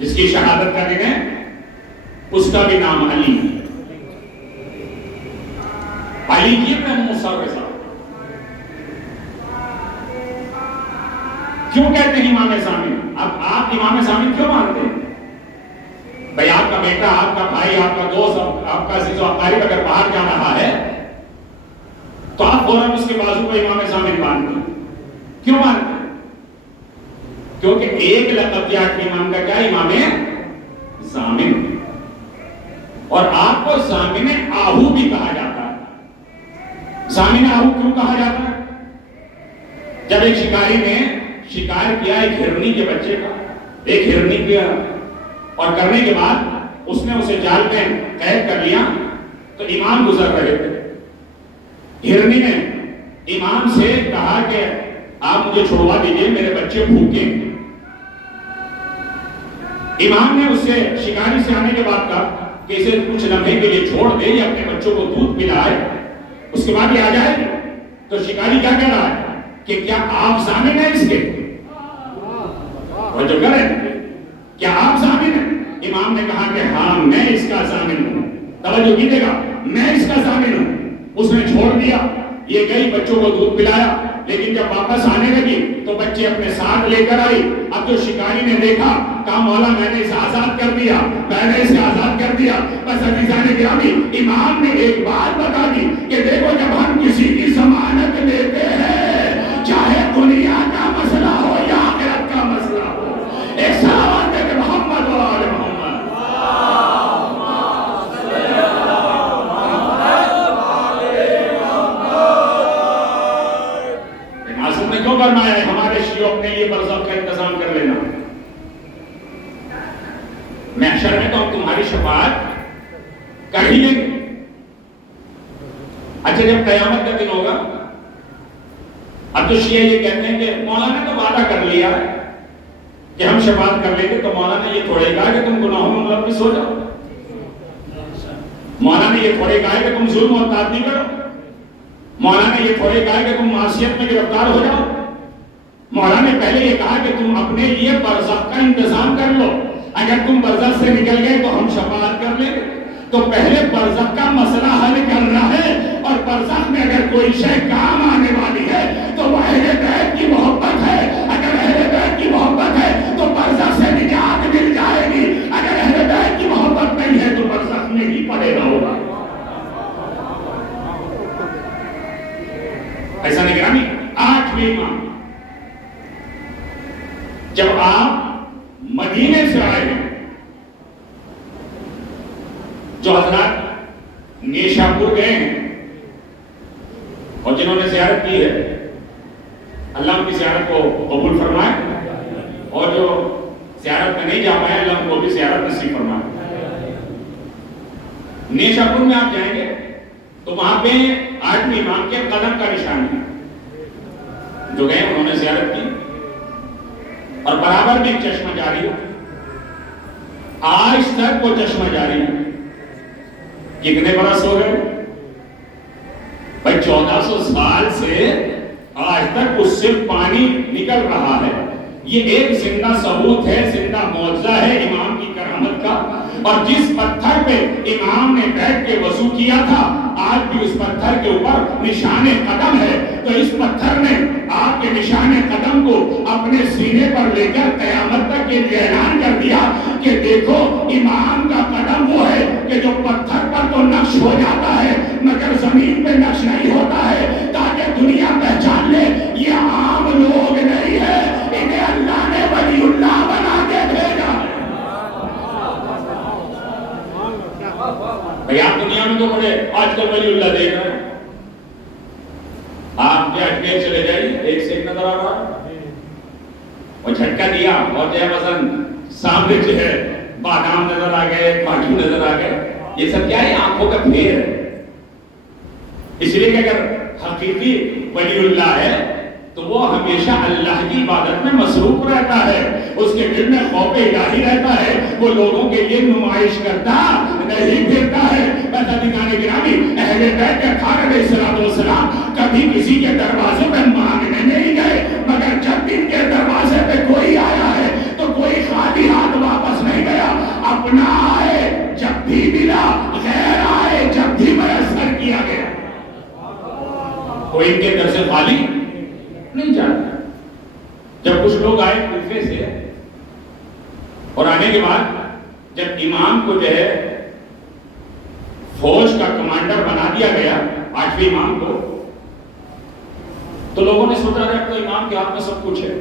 جس کی شہادت کا دن ہے اس کا بھی نام علی ہے. علی کی ابن موسیٰ رضا. کیوں کہتے ہیں امام ثانی؟ اب آپ امام ثانی کیوں مانتے ہیں؟ بھائی آپ کا بیٹا, آپ کا بھائی, آپ کا دوست, آپ کا عزیز و اقارب اگر باہر جا رہا ہے تو آپ فوراً اس کے بازو کو امام ثانی مانتے ہیں. کیوں مانتے ہیں؟ کیونکہ ایک لقب دیا امام کا کیا, امام ضامن, اور آپ کو ضامن آہو بھی کہا جاتا ہے. ضامن آہو کیوں کہا جاتا ہے؟ جب ایک شکاری نے شکار کیا ایک ہرنی کے بچے کا، ایک ہرنی کیا، اور کرنے کے بعد اس نے اسے جال میں قید کر لیا، تو امام گزر رہے تھے۔ ہرنی نے امام سے کہا کہ آپ مجھے چھوڑوا دیجئے، میرے بچے بھوکے۔ امام نے اس سے شکاری سے آنے کے بعد کہا کہ اسے کچھ لمحے کے لیے چھوڑ دے یا اپنے بچوں کو دودھ پلائے، اس کے بعد یہ آ جائے۔ تو شکاری کیا کہہ رہا ہے کہ کیا آپ ضامن ہیں اس کے؟ اور جو کریں کیا آپ ضامن ہیں؟ امام نے کہا کہ ہاں میں اس کا ضامن ہوں۔ توجہ کیجیے گا، میں اس کا ضامن ہوں۔ اس نے چھوڑ دیا، یہ گئی بچوں کو دودھ پلایا، لیکن جب واپس آنے لگی تو بچے اپنے ساتھ لے کر آئی۔ اب جو شکاری نے دیکھا کہا مولا میں نے اسے آزاد کر دیا، میں نے اسے آزاد کر دیا۔ بس عزیزان گرامی، امام نے ایک بات بتا دی کہ دیکھو جب ہم کسی کی ضمانت لیتے ہیں، چاہے دنیا کا مسئلہ ہو یا آخرت کا مسئلہ ہو، ایک صلوات ہے کہ محمد و آل محمد۔ ناصر نے کیوں فرمایا ہے ہمارے شیعوں اپنے لیے برزخ کا انتظام کر لینا؟ محشر میں تو ہم تمہاری شفاعت کر ہی لیں گے۔ اچھا جب قیامت کا دن ہوگا، اب تو شیعہ یہ کہتے ہیں کہ مولانا نے تو وعدہ کر لیا ہے کہ ہم شفاعت کر لیں گے، تو مولانا یہ تھوڑے کہا کہ تم گناہوں میں ملوث ہو جاؤ، مولانا نے یہ تھوڑے کہا کہ تم ظلم اور تعدی کرو، مولانا نے یہ تھوڑے کہا کہ تم معصیت میں گرفتار ہو جاؤ، مولانا نے پہلے یہ کہا کہ تم اپنے لیے برزخ کا انتظام کر لو، اگر تم برزخ سے نکل گئے تو ہم شفاعت کر لیں گے۔ تو پہلے برزخ کا مسئلہ حل کرنا ہے، اور برزخ میں اگر کوئی شے کام آنے والی ہے تو وہ اہل بیت کی محبت ہے۔ اگر اہل بیت کی محبت ہے تو برزخ سے نجات مل جائے گی، اگر اہل بیت کی محبت نہیں ہے تو برزخ میں ہی پڑے رہو گا۔ ایسا نہیں گرامی، 8ویں امام جب آپ مدینے سے آئے ہیں، جو حضرات نیشاپور گئے ہیں اور جنہوں نے زیارت کی ہے، اللہ ان کی زیارت کو قبول فرمائے، اور جو زیارت میں نہیں جا پائے اللہ ان کو بھی زیارت نصیب فرمائے۔ نیشاپور میں آپ جائیں گے تو وہاں پہ 8ویں امام کے قدم کا نشان ہے، جو گئے انہوں نے زیارت کی، اور برابر میں ایک چشمہ جاری ہے، آج تک وہ چشمہ جاری ہے۔ کتنے برس ہو گئے بھائی؟ 1400 سال سے آج تک اس سے پانی نکل رہا ہے۔ یہ ایک زندہ ثبوت ہے، زندہ معجزہ ہے امام کی کرامت کا۔ اور جس پتھر پہ امام نے بیٹھ کے وضو کیا تھا، آج بھی اس پتھر کے اوپر نشان قدم ہے۔ تو اس پتھر نے آپ کے نشان قدم کو اپنے سینے پر لے کر قیامت تک یہ اعلان کر دیا کہ دیکھو امام کا قدم وہ ہے کہ جو پتھر پر تو نقش ہو جاتا ہے مگر زمین پہ نقش نہیں ہوتا ہے، تاکہ دنیا پہچان لے یہ عام لوگ نہیں ہے، انہیں اللہ نے ولی اللہ بنا کے بھیجا ہے۔ بھئی آپ دنیا میں تو بڑے آج کل ولی اللہ دیکھ رہے ہیں، آپ جو اجمیر چلے جائیے ایک سے ایک نظر آ رہا، اور جھٹکا دیا اور جے وزن سامنے جو ہے بادام نظر آ گئے، کاجو نظر آ گئے، یہ سب کیا ہے؟ آنکھوں کا پھیر ہے۔ اس لیے کہ اگر حقیقی ولی اللہ ہے تو وہ ہمیشہ اللہ کی عبادت میں مصروف رہتا ہے، اس کے دل میں خوف الہی رہتا ہے، وہ لوگوں کے لیے نمائش کرتا نہیں پھرتا ہے۔ بس عزیزان گرامی، اہل بیت اطہار علیہ السلام کبھی کسی کے دروازے پہ مانگنے نہیں گئے، مگر جب ان کے دروازے پہ کوئی آیا ہے تو کوئی خالی ہاتھ واپس نہیں گیا، اپنا آئے جب بھی ملا، غیر آئے جب بھی میسر کیا گیا، کوئی ان کے در سے خالی نہیں جاتا۔ جب کچھ لوگ آئے کوفے سے، اور آنے کے بعد جب امام کو جو ہے فوج کا کمانڈر بنا دیا گیا، 8ویں امام کو، تو لوگوں نے سوچا کہ اب تو امام کے ہاتھ میں سب کچھ ہے۔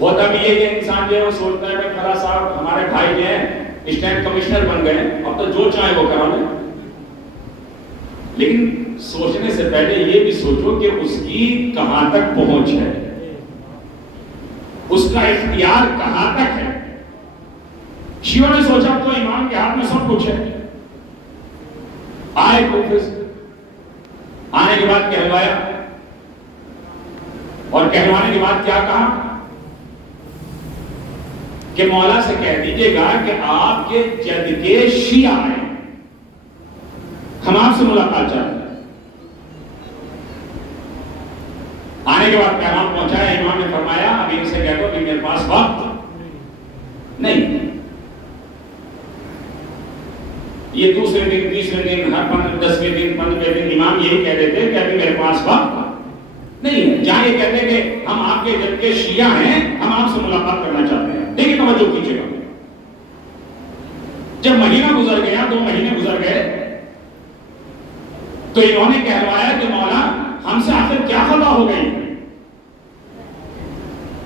ہوتا بھی یہ کہ انسان جو ہے وہ سوچتا ہے کہ کھڑا صاحب ہمارے بھائی جو ہیں اسٹینڈ کمشنر بن گئے، اب تو جو چاہے وہ کرا لیں، لیکن سوچنے سے پہلے یہ بھی سوچو کہ اس کی کہاں تک پہنچ ہے، اس کا اختیار کہاں تک ہے۔ شیعوں نے سوچا تو امام کے ہاتھ میں سب کچھ ہے، آئے کوفے سے، آنے کے بعد کہلوایا، اور کہلوانے کے بعد کیا کہا کہ مولا سے کہہ دیجئے گا کہ آپ کے جد کے شیعہ آئے، ہم آپ سے ملاقات چاہتے ہیں۔ آنے کے بعد پیغام پہنچایا، امام نے فرمایا ابھی ان سے کہہ دو کہ میرے پاس وقت نہیں۔ یہ دوسرے دن، تیسرے دن، ہر 10ویں دن، 15ویں دن امام یہی کہہ دیتے کہ ابھی میرے پاس وقت نہیں ہے، جہاں یہ کہتے کہ ہم آپ کے جد کے شیعہ ہیں، ہم آپ سے ملاقات کرنا چاہتے ہیں۔ دیکھیں توجہ کیجیے گا، جب مہینہ گزر گیا، 2 مہینے گزر گئے، تو انہوں نے کہلوایا کہ مولا ہم سے آخر کیا خطا ہو گئی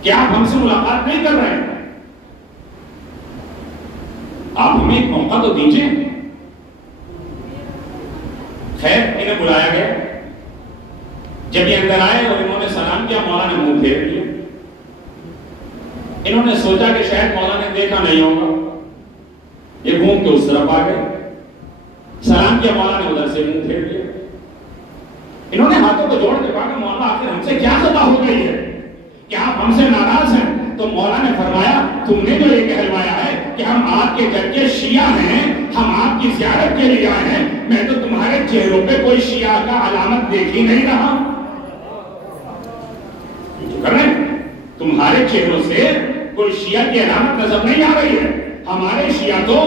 کہ آپ ہم سے ملاقات نہیں کر رہے ہیں، آپ ہمیں ایک موقع تو دیجئے۔ خیر انہیں بلایا گیا، جب یہ اندر آئے اور انہوں نے سلام کیا، مولا نے منہ پھیر لیا۔ انہوں نے سوچا کہ شاید مولا نے دیکھا نہیں ہوگا، یہ گھوم کے اس طرف آ گئے، سلام کیا، مولا نے ادھر سے منہ پھیر لیا۔ انہوں نے ہاتھوں کو جوڑ کے کہا کہ مولا آخر ہم سے کیا خطا ہو گئی ہے کہ آپ ہم سے ناراض ہیں؟ تو مولا نے فرمایا تم نے جو یہ کہلوایا ہے کہ ہم آپ کے جد کے شیعہ ہیں، ہم آپ کی زیارت کے لیے آئے ہیں، میں تو تمہارے چہروں پہ کوئی شیعہ کا علامت دیکھ ہی نہیں رہا۔ تمہارے چہروں سے کوئی شیعہ کی علامت نظر نہیں آ رہی ہے۔ ہمارے شیعہ تو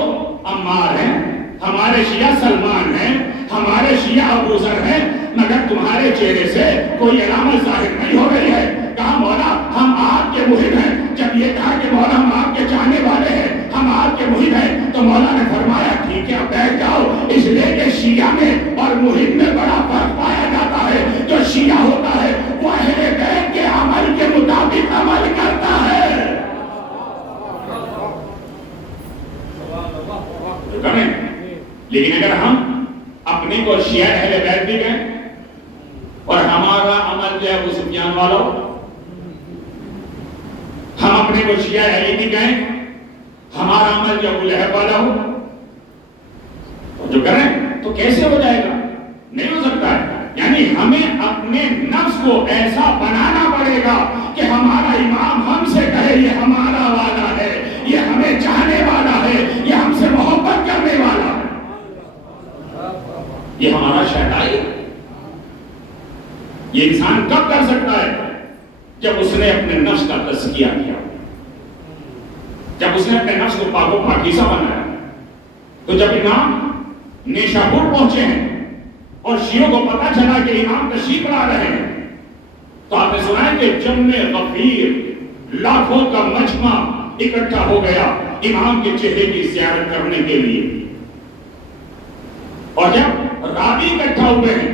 عمار ہیں، ہمارے شیعہ سلمان ہیں، ہمارے شیعہ ابو ذر ہیں، مگر تمہارے چہرے سے کوئی علامت ظاہر نہیں ہو رہی ہے۔ کہا مولا ہم آپ کے محب ہیں۔ جب یہ کہا کہ مولا ہم آپ کے چاہنے والے ہیں، ہم آپ کے محب ہیں، تو مولا نے فرمایا ٹھیک ہے بیٹھ جاؤ، اس لیے کہ شیعہ میں اور محب میں بڑا فرق پایا جاتا ہے۔ جو شیعہ ہوتا ہے وہ اہل بیت کے عمل کے مطابق عمل کرتا ہے۔ لیکن اگر ہم اپنے کو شیعہ اہل بیت بھی گئے اور ہمارا عمل جو ہے وہ سفیان والا ہو، ہم اپنے کو شیعہ علی بھی گئے، ہمارا عمل جو ابو لہب والا ہو، جو کریں تو کیسے ہو جائے گا؟ نہیں ہو سکتا ہے۔ یعنی ہمیں اپنے نفس کو ایسا بنانا پڑے گا کہ ہمارا امام ہم سے کہے یہ ہمارا والا ہے، یہ ہمیں چاہنے والا ہے، یہ ہم سے محبت کرنے والا ہے۔ یہ ہمارا شہدائی، یہ انسان کب کر سکتا ہے؟ جب اس نے اپنے نفس کا تزکیہ کیا، جب اس نے اپنے نفس کو پاک و پاکیزہ بنایا۔ تو جب امام نیشاپور پہنچے ہیں اور شیعوں کو پتا چلا کہ امام تشریف لا رہے ہیں، تو آپ نے سنا ہے کہ جمع غفیر لاکھوں کا مجمع اکٹھا ہو گیا امام کے چہرے کی زیارت کرنے کے لیے۔ اور جب راوی اکٹھا ہوئے ہیں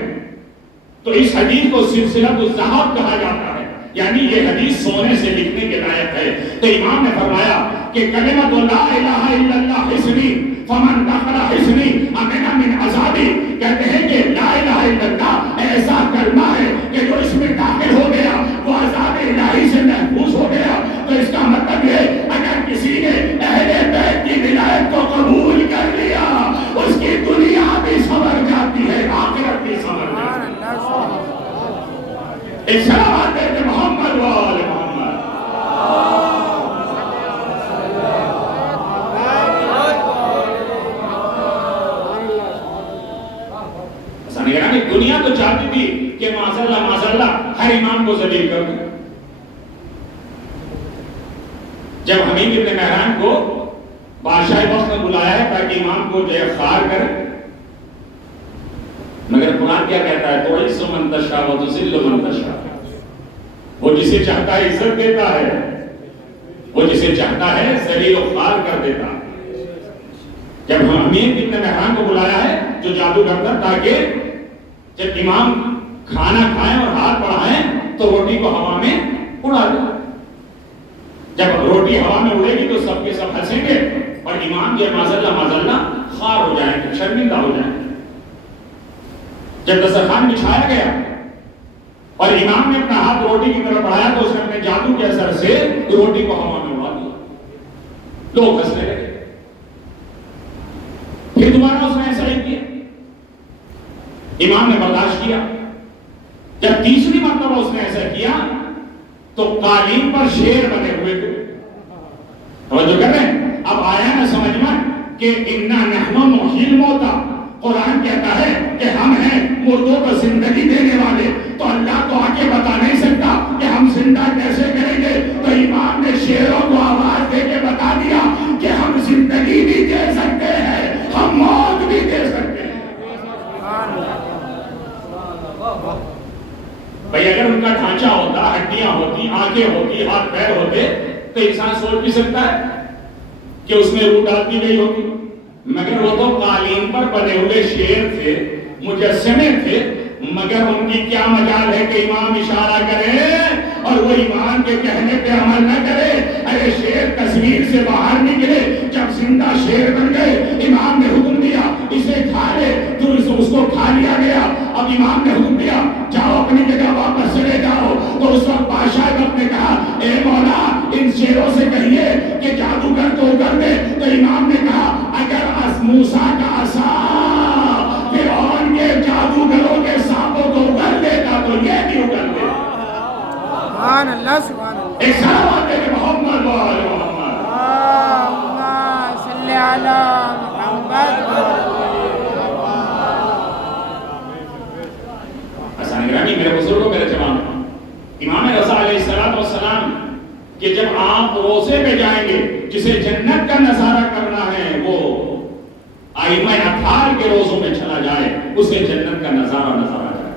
تو اس حدیث کو سلسلہ الذہب کہا جاتا ہے، یعنی یہ حدیث سونے سے لکھنے کے لائق ہے۔ تو امام نے فرمایا کہ کلمۃ لا الہ الا اللہ حصنی فمن دخل حصنی امن من عذابی، کہتے ہیں کہ لا الہ الا اللہ ایسا کلمہ ہے کہ جو اس میں داخل ہو گیا وہ عذاب الہی سے محفوظ ہو گیا۔ تو اس کا مطلب یہ اگر کسی نے اہل بیت کی ولایت کو قبول کر لیا اس کی دنیا بھی سنور جاتی ہے، آخرت بھی سنور جاتی ہے۔ ایک سلام دے محمد و آل محمد۔ دنیا تو چاہتی تھی کہ معاذ اللہ ہر امام کو ذلیل کر دیں۔ جب حمید ابن مہران کو بادشاہ وقت نے بلایا ہے تاکہ امام کو جو ہے خار کرے، مگر قرآن کیا کہتا ہے؟ تو عز من تشاء و تذل من تشاء، وہ جسے چاہتا ہے عزت دیتا ہے، وہ جسے چاہتا ہے ذلیل و خوار کر دیتا ہے۔ جب حمید ابن مہران کو بلایا ہے جو جادو کرتا تاکہ جب امام کھانا کھائیں اور ہاتھ بڑھائیں تو روٹی کو ہوا میں اڑا دیں۔ جب روٹی ہوا میں اڑے گی تو سب کے سب ہنسیں گے اور امام یہ معاذ اللہ خوار ہو جائیں گے، شرمندہ ہو جائیں گے۔ جب دسترخوان بچھایا گیا اور امام نے اپنا ہاتھ روٹی کی طرف بڑھایا تو اس نے اپنے جادو کے اثر سے روٹی کو ہوا میں اڑا دیا، لوگ ہنسنے لگے۔ پھر دوبارہ اس نے ایسا ہی کیا، امام نے برداشت کیا۔ جب تیسری مرتبہ اس نے ایسا کیا تو قالین پر شیر بنے ہوئے تھے، توجہ کر رہے ہیں؟ اب آیا نا سمجھ میں کہ اِنَّا نَحْنُ نُحْيِي الْمَوْتَىٰ، قرآن کہتا ہے کہ ہم ہیں مردوں کو زندگی دینے والے، تو اللہ تو آ کے بتا نہیں سکتا کہ ہم زندہ کیسے کریں گے، تو امام نے شیروں کو آواز دے کے بتا دیا کہ ہم زندگی بھی دے سکتے ہیں، ہم موت بھی دے سکتے ہیں۔ بھئی اگر ان کا ڈھانچہ ہوتا، ہڈیاں ہوتی، آنکھیں ہوتی، ہاتھ پیر ہوتے تو انسان سوچ بھی سکتا ہے کہ اس میں روح ڈال دی گئی ہوگی، مگر وہ تو قالین پر بنے ہوئے شیر تھے، مجسمے تھے، مگر ان کی کیا مجال ہے کہ امام اشارہ کرے اور وہ امام کے کہنے پہ عمل نہ کرے۔ ارے شیر تصویر سے باہر نکلے، جب زندہ شیر بن گئے، امام نے حکم دیا اسے کھا لے، تو اس کو کھا لیا گیا۔ اب امام نے حکم دیا جاؤ اپنی جگہ واپس چلے جاؤ، تو اس وقت بادشاہ وقت نے کہا اے مولا ان شیروں سے کہیے کہ جادوگر کو اگل دے، تو امام نے کہا اگر موسیٰ کا عصا فرعون کے جادوگروں کے سانپوں کو اگل دیتا تو یہ بھی اگل دے۔ سبحان اللہ سبحان اللہ۔ ایک صلوات ہے کہ محمد و آل محمد، اللہم صلی علی محمد۔ حسن گرامی، میرے بزرگوں، میرے جوانوں، امام رضا علیہ السلام کہ جب آپ روزے پہ جائیں گے، جسے جنت کا نظارہ کرنا ہے وہ آئمہ اطہار کے روزوں میں چلا جائے، اسے جنت کا نظارہ نظر آ جائے۔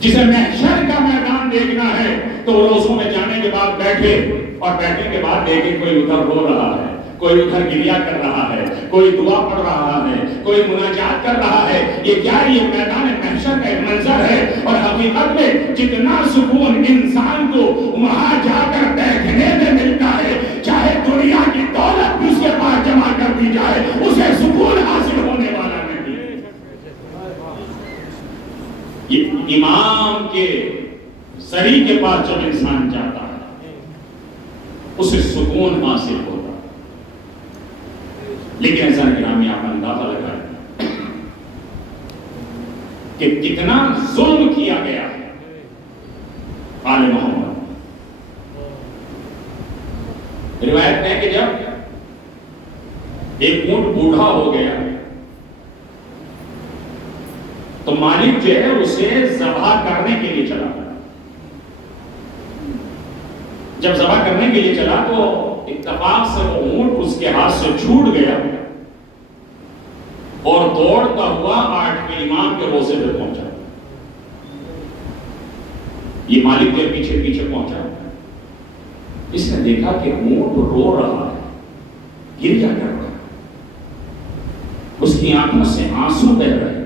جسے محشر کا میدان دیکھنا ہے تو وہ روزوں میں جانے کے بعد بیٹھے، اور بیٹھنے کے بعد دیکھے کوئی ادھر رو رہا ہے، کوئی ادھر گریا کر رہا ہے، کوئی دعا پڑھ رہا ہے، کوئی مناجات کر رہا ہے۔ یہ کیا ہے؟ یہ میدان محشر کا ایک منظر ہے، اور حقیقت میں جتنا سکون انسان کو وہاں جا کر بیٹھنے میں ملتا ہے، چاہے دنیا کی دولت بھی اس کے پاس جمع کر دی جائے، اسے سکون حاصل ہونے والا نہیں۔ یہ امام کے سری کے پاس جب انسان جاتا ہے اسے سکون حاصل ہوتا ہے۔ لیکن ایسا گرامی آپ اندازہ لگائیں کہ کتنا ظلم کیا گیا آل محمد۔ روایت ہے کہ جب ایک اونٹ بوڑھا ہو گیا تو مالک جو ہے اسے ذبح کرنے کے لیے چلا، جب ذبح کرنے کے لیے چلا تو اتفاق سے وہ اونٹ اس کے ہاتھ سے چھوٹ گیا اور دوڑتا ہوا 8ویں امام کے روزے پہ پہنچا۔ یہ مالک کے پیچھے پیچھے پہنچا، اس نے دیکھا کہ اونٹ رو رہا ہے، گریا کر رہا ہے، اس کی آنکھوں سے آنسو بہہ رہے ہیں،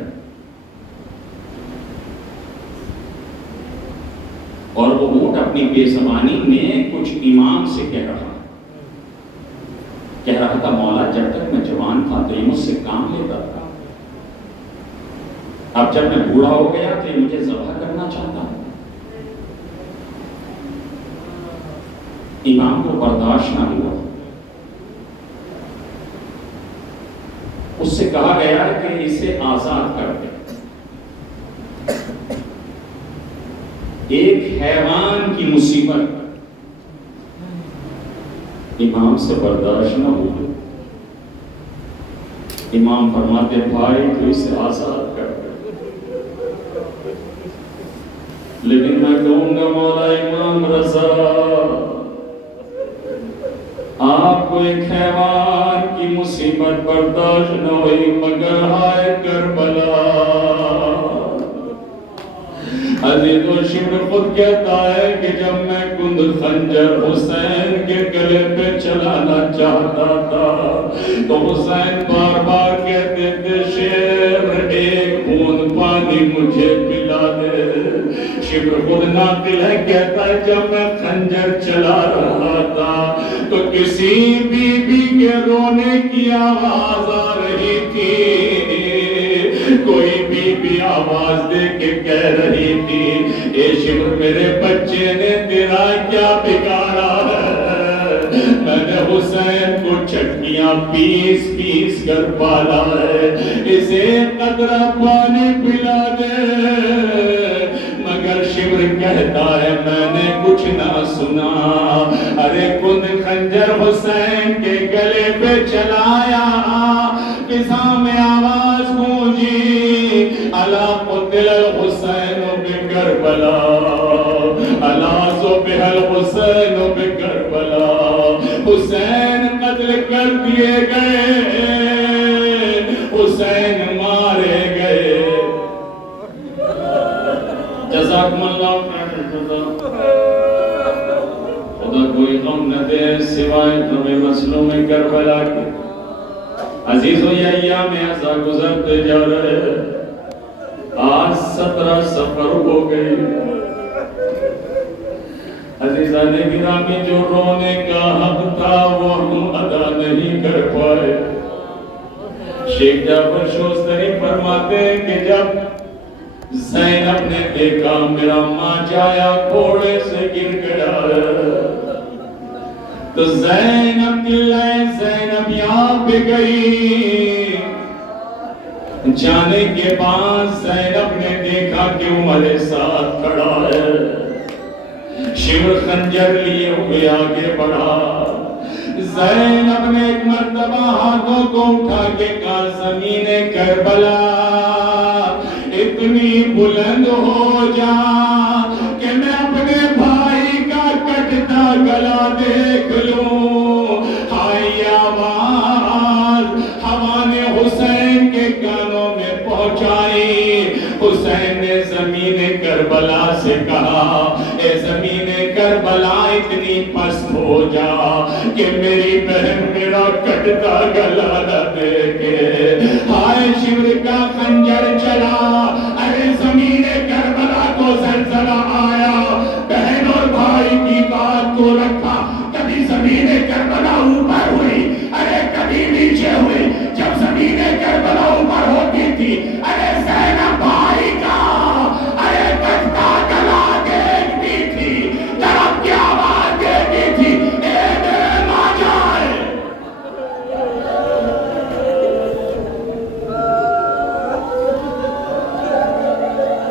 اور وہ اونٹ اپنی بے زبانی میں کچھ امام سے کہہ رہا تھا مولا جب تک میں جوان تھا تو یہ مجھ سے کام لیتا تھا، اب جب میں بوڑھا ہو گیا تو یہ مجھے ذبح کرنا چاہتا ہے۔ امام کو برداشت نہ ہوا، اس سے کہا گیا کہ اسے آزاد کر دے۔ ایک حیوان کی مصیبت امام سے برداشت نہ ہو، امام فرماتے بھائی تو اسے آزاد کر دے، لیکن میں کہوں گا مولا امام رضا آپ کو ایک حیوان کی مصیبت برداشت نہ ہوئی مگر ہائے کربلا۔ عزیز و شبر خود کہتا ہے کہ جب میں کند خنجر حسین کے گلے پہ چلانا چاہتا تھا تو حسین بار بار کہتے تھے شیر ایک بوند پانی مجھے پلا دے۔ شبر خود ناقل ہے کہتا ہے جب میں خنجر چلا رہا تھا تو کسی بی بی کے رونے کی آواز آ رہی تھی، کوئی بی آواز دے کے کہہ رہی تھی اے شمر میرے بچے نے تیرا کیا بگاڑا ہے؟ میں نے حسین کو چٹکیاں پیس پیس کر پالا ہے، اسے قطرہ پانی پلا دے، مگر شمر کہتا ہے میں نے کچھ نہ سنا۔ ارے کن خنجر حسین کے گلے پہ چلایا، فضا میں آواز گونجی الا قتل الحسین بکربلا، الا ذبح الحسین بکربلا، حسین قتل کر دیے گئے، حسین مارے گئے۔ جزاکم اللہ خیر۔ خدا کوئی غم نہ دے سوائے تمہیں مسلوم کربلا کے۔ عزیزو یہ ایام ایسا گزرتے جا رہے ہیں، آج 17 سفر ہو گئی۔ عزیزان گرامی جو رونے کا حق تھا وہ ہم ادا نہیں کر پائے۔ شیخ جعفر شوستری فرماتے ہیں کہ جب زینب نے دیکھا میرا ماں جایا گھوڑے سے گر گیا تو زینب دلائے زینب یہاں پہ گئی۔ جانے کے بعد زینب نے دیکھا کہ ہمارے ساتھ کھڑا ہے، شمر خنجر لیے ہوئے آگے بڑھا۔ زینب نے ایک مرتبہ ہاتھوں کو اٹھا کے کہا زمین کربلا اتنی بلند ہو جا کہ میں اپنے بھائی کا کٹتا گلا دیکھ لوں۔ ہائی آواز ہوا نے حسین کے کانوں میں پہنچائی۔ حسین نے زمین کربلا سے کہا اے زمین کربلا اتنی پست ہو جا کہ میری بہن میرا کٹتا گلا نہ دیکھے۔ ہائے شمر کا خنجر چلا، ارے زمین کربلا کو زلزلہ آیا، بہن اور بھائی کی بات کو رکھا۔ کبھی زمین کربلا اوپر ہوئی، ارے کبھی نیچے ہوئی۔ جب زمین کربلا اوپر ہوتی تھی ارے زینب بھائی کا ارے کٹتا گلا دیکھتی تھی، طرف کی آواز دیتی تھی اے میرے ماں جائے۔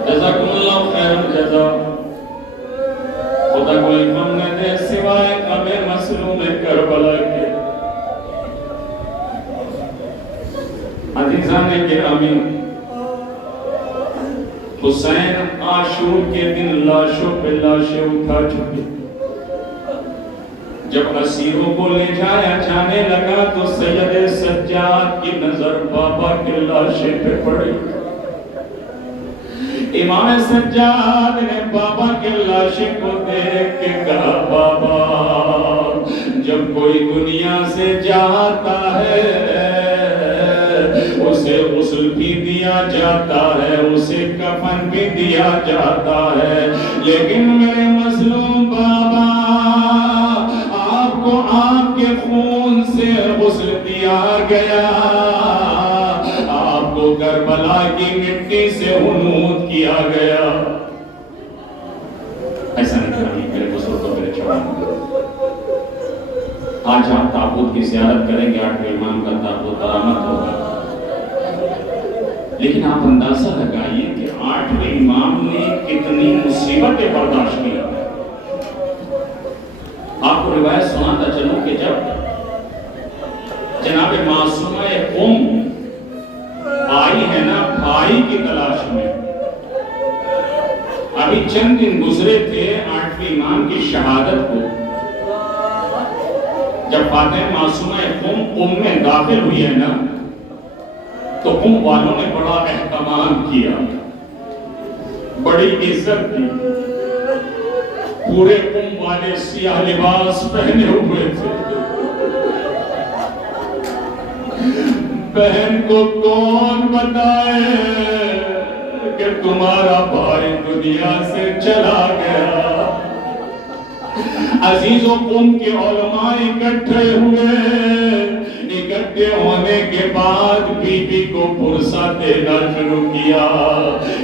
جزاکم اللہ خیر الجزا۔ خدا کوئی غم نہ دے سوائے غم مظلوم کربلا کے۔ عزیزان گرامی، حسین عاشور کے دن لاشوں پہ لاشیں اٹھا چکے۔ جب اسیروں کو لے جایا جانے لگا تو سید سجاد کی نظر بابا کے لاشے پہ پڑی۔ امام سجاد نے بابا کے لاشے کو دیکھ کے کہا بابا جب کوئی دنیا سے جاتا ہے اسے غسل بھی دیا جاتا ہے، اسے کفن بھی دیا جاتا ہے، لیکن میرے مظلوم بابا آپ کو آپ کے خون سے غسل دیا گیا، آپ کو کربلا کی مٹی سے حنوط کیا گیا۔ ایسا نہیں کریں میرے بزرگوں میرے جوانوں، آج آپ تابوت کی زیارت کریں گے، 8ویں امام کا تابوت برآمد ہوگا، لیکن آپ اندازہ لگائیے کہ 8ویں امام نے کتنی مصیبتیں برداشت کی۔ آپ کو روایت سناتا چلوں کہ جب جناب معصومہ آئی ہے نا بھائی کی تلاش میں، ابھی چند دن گزرے تھے 8ویں امام کی شہادت کو، جب فاطمہ معصومہ میں داخل ہوئی ہے نا تو والوں نے بڑا اہتمام کیا، بڑی عزت دی، پورے والے سیاہ لباس پہنے ہوئے تھے۔ بہن کو کون بتائے کہ تمہارا بھائی دنیا سے چلا گیا؟ عزیزوں قوم کے علماء اکٹھے ہوئے، اکٹھے ہونے کے بعد بی بی کو پرسہ دینا شروع کیا.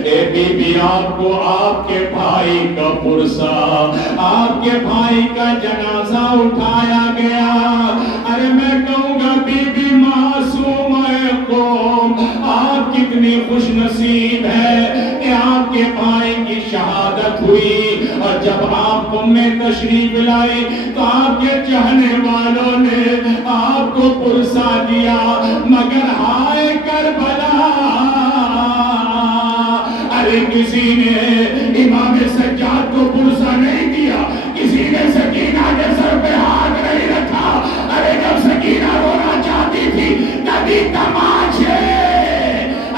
اے بی بی آپ کو آپ کے بھائی کا پرسہ، آپ کے بھائی کا جنازہ اٹھایا گیا. ارے میں کہوں گا بی بی معصوم قوم، آپ کتنی خوش نصیب ہے کہ آپ کے بھائی کی شہادت ہوئی، اور جب آپ کو میں تشریف لائی تو آپ کے چاہنے والوں نے آپ کو پرسہ دیا. مگر ہائے کربلا، ارے کسی نے امام سجاد کو پرسہ نہیں دیا، کسی نے سکینہ کے سر پہ ہاتھ نہیں رکھا. ارے جب سکینہ رونا چاہتی تھی کبھی تماشے،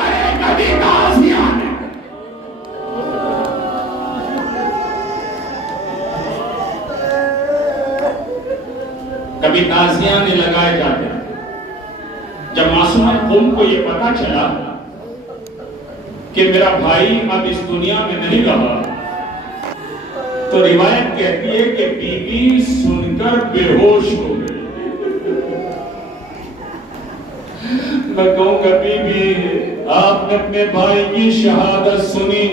ارے کبھی تازیاں، کبھی تازیاں نے لگائے جاتے. جب معصومہ قوم کو یہ پتا چلا کہ میرا بھائی اب اس دنیا میں نہیں رہا، تو روایت کہتی ہے کہ بی بی سن کر بے ہوش ہو گئی. میں کہوں گا بی بی آپ نے اپنے بھائی کی شہادت سنی،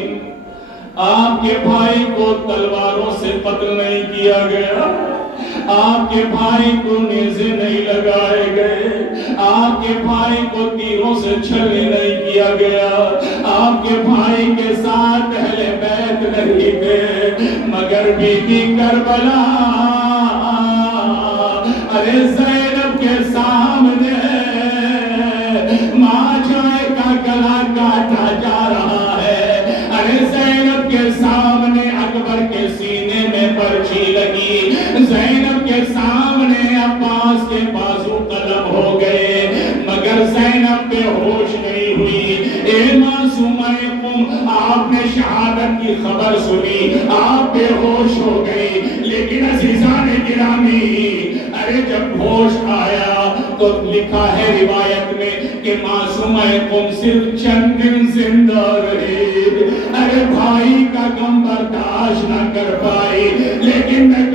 آپ کے بھائی کو تلواروں سے قتل نہیں کیا گیا، آپ کے بھائی کو نیزے نہیں لگائے گئے، آپ کے بھائی کو تیروں سے چھلنی نہیں کیا گیا، آپ کے بھائی کے ساتھ اہل بیت نہیں تھے. مگر بی بی کربلا، ارے زینب کے سامنے ماں جائے کا گلا کاٹا جا رہا ہے. ارے زینب کے سامنے اکبر کے سینے میں پرچھی لگی، زینب کے سامنے عباس کے بازو قلم ہو گئے، مگر زینب بے ہوش نہیں ہوئی. اے معصومہ قوم، آپ نے شہادت کی خبر سنی، آپ بے ہوش ہو گئی. لیکن عزیزان گرامی، ارے جب ہوش آیا تو لکھا ہے روایت میں کہ معصومہ قوم صرف چند دن زندہ رہی. ارے بھائی کا غم برداشت نہ کر پائی. لیکن میں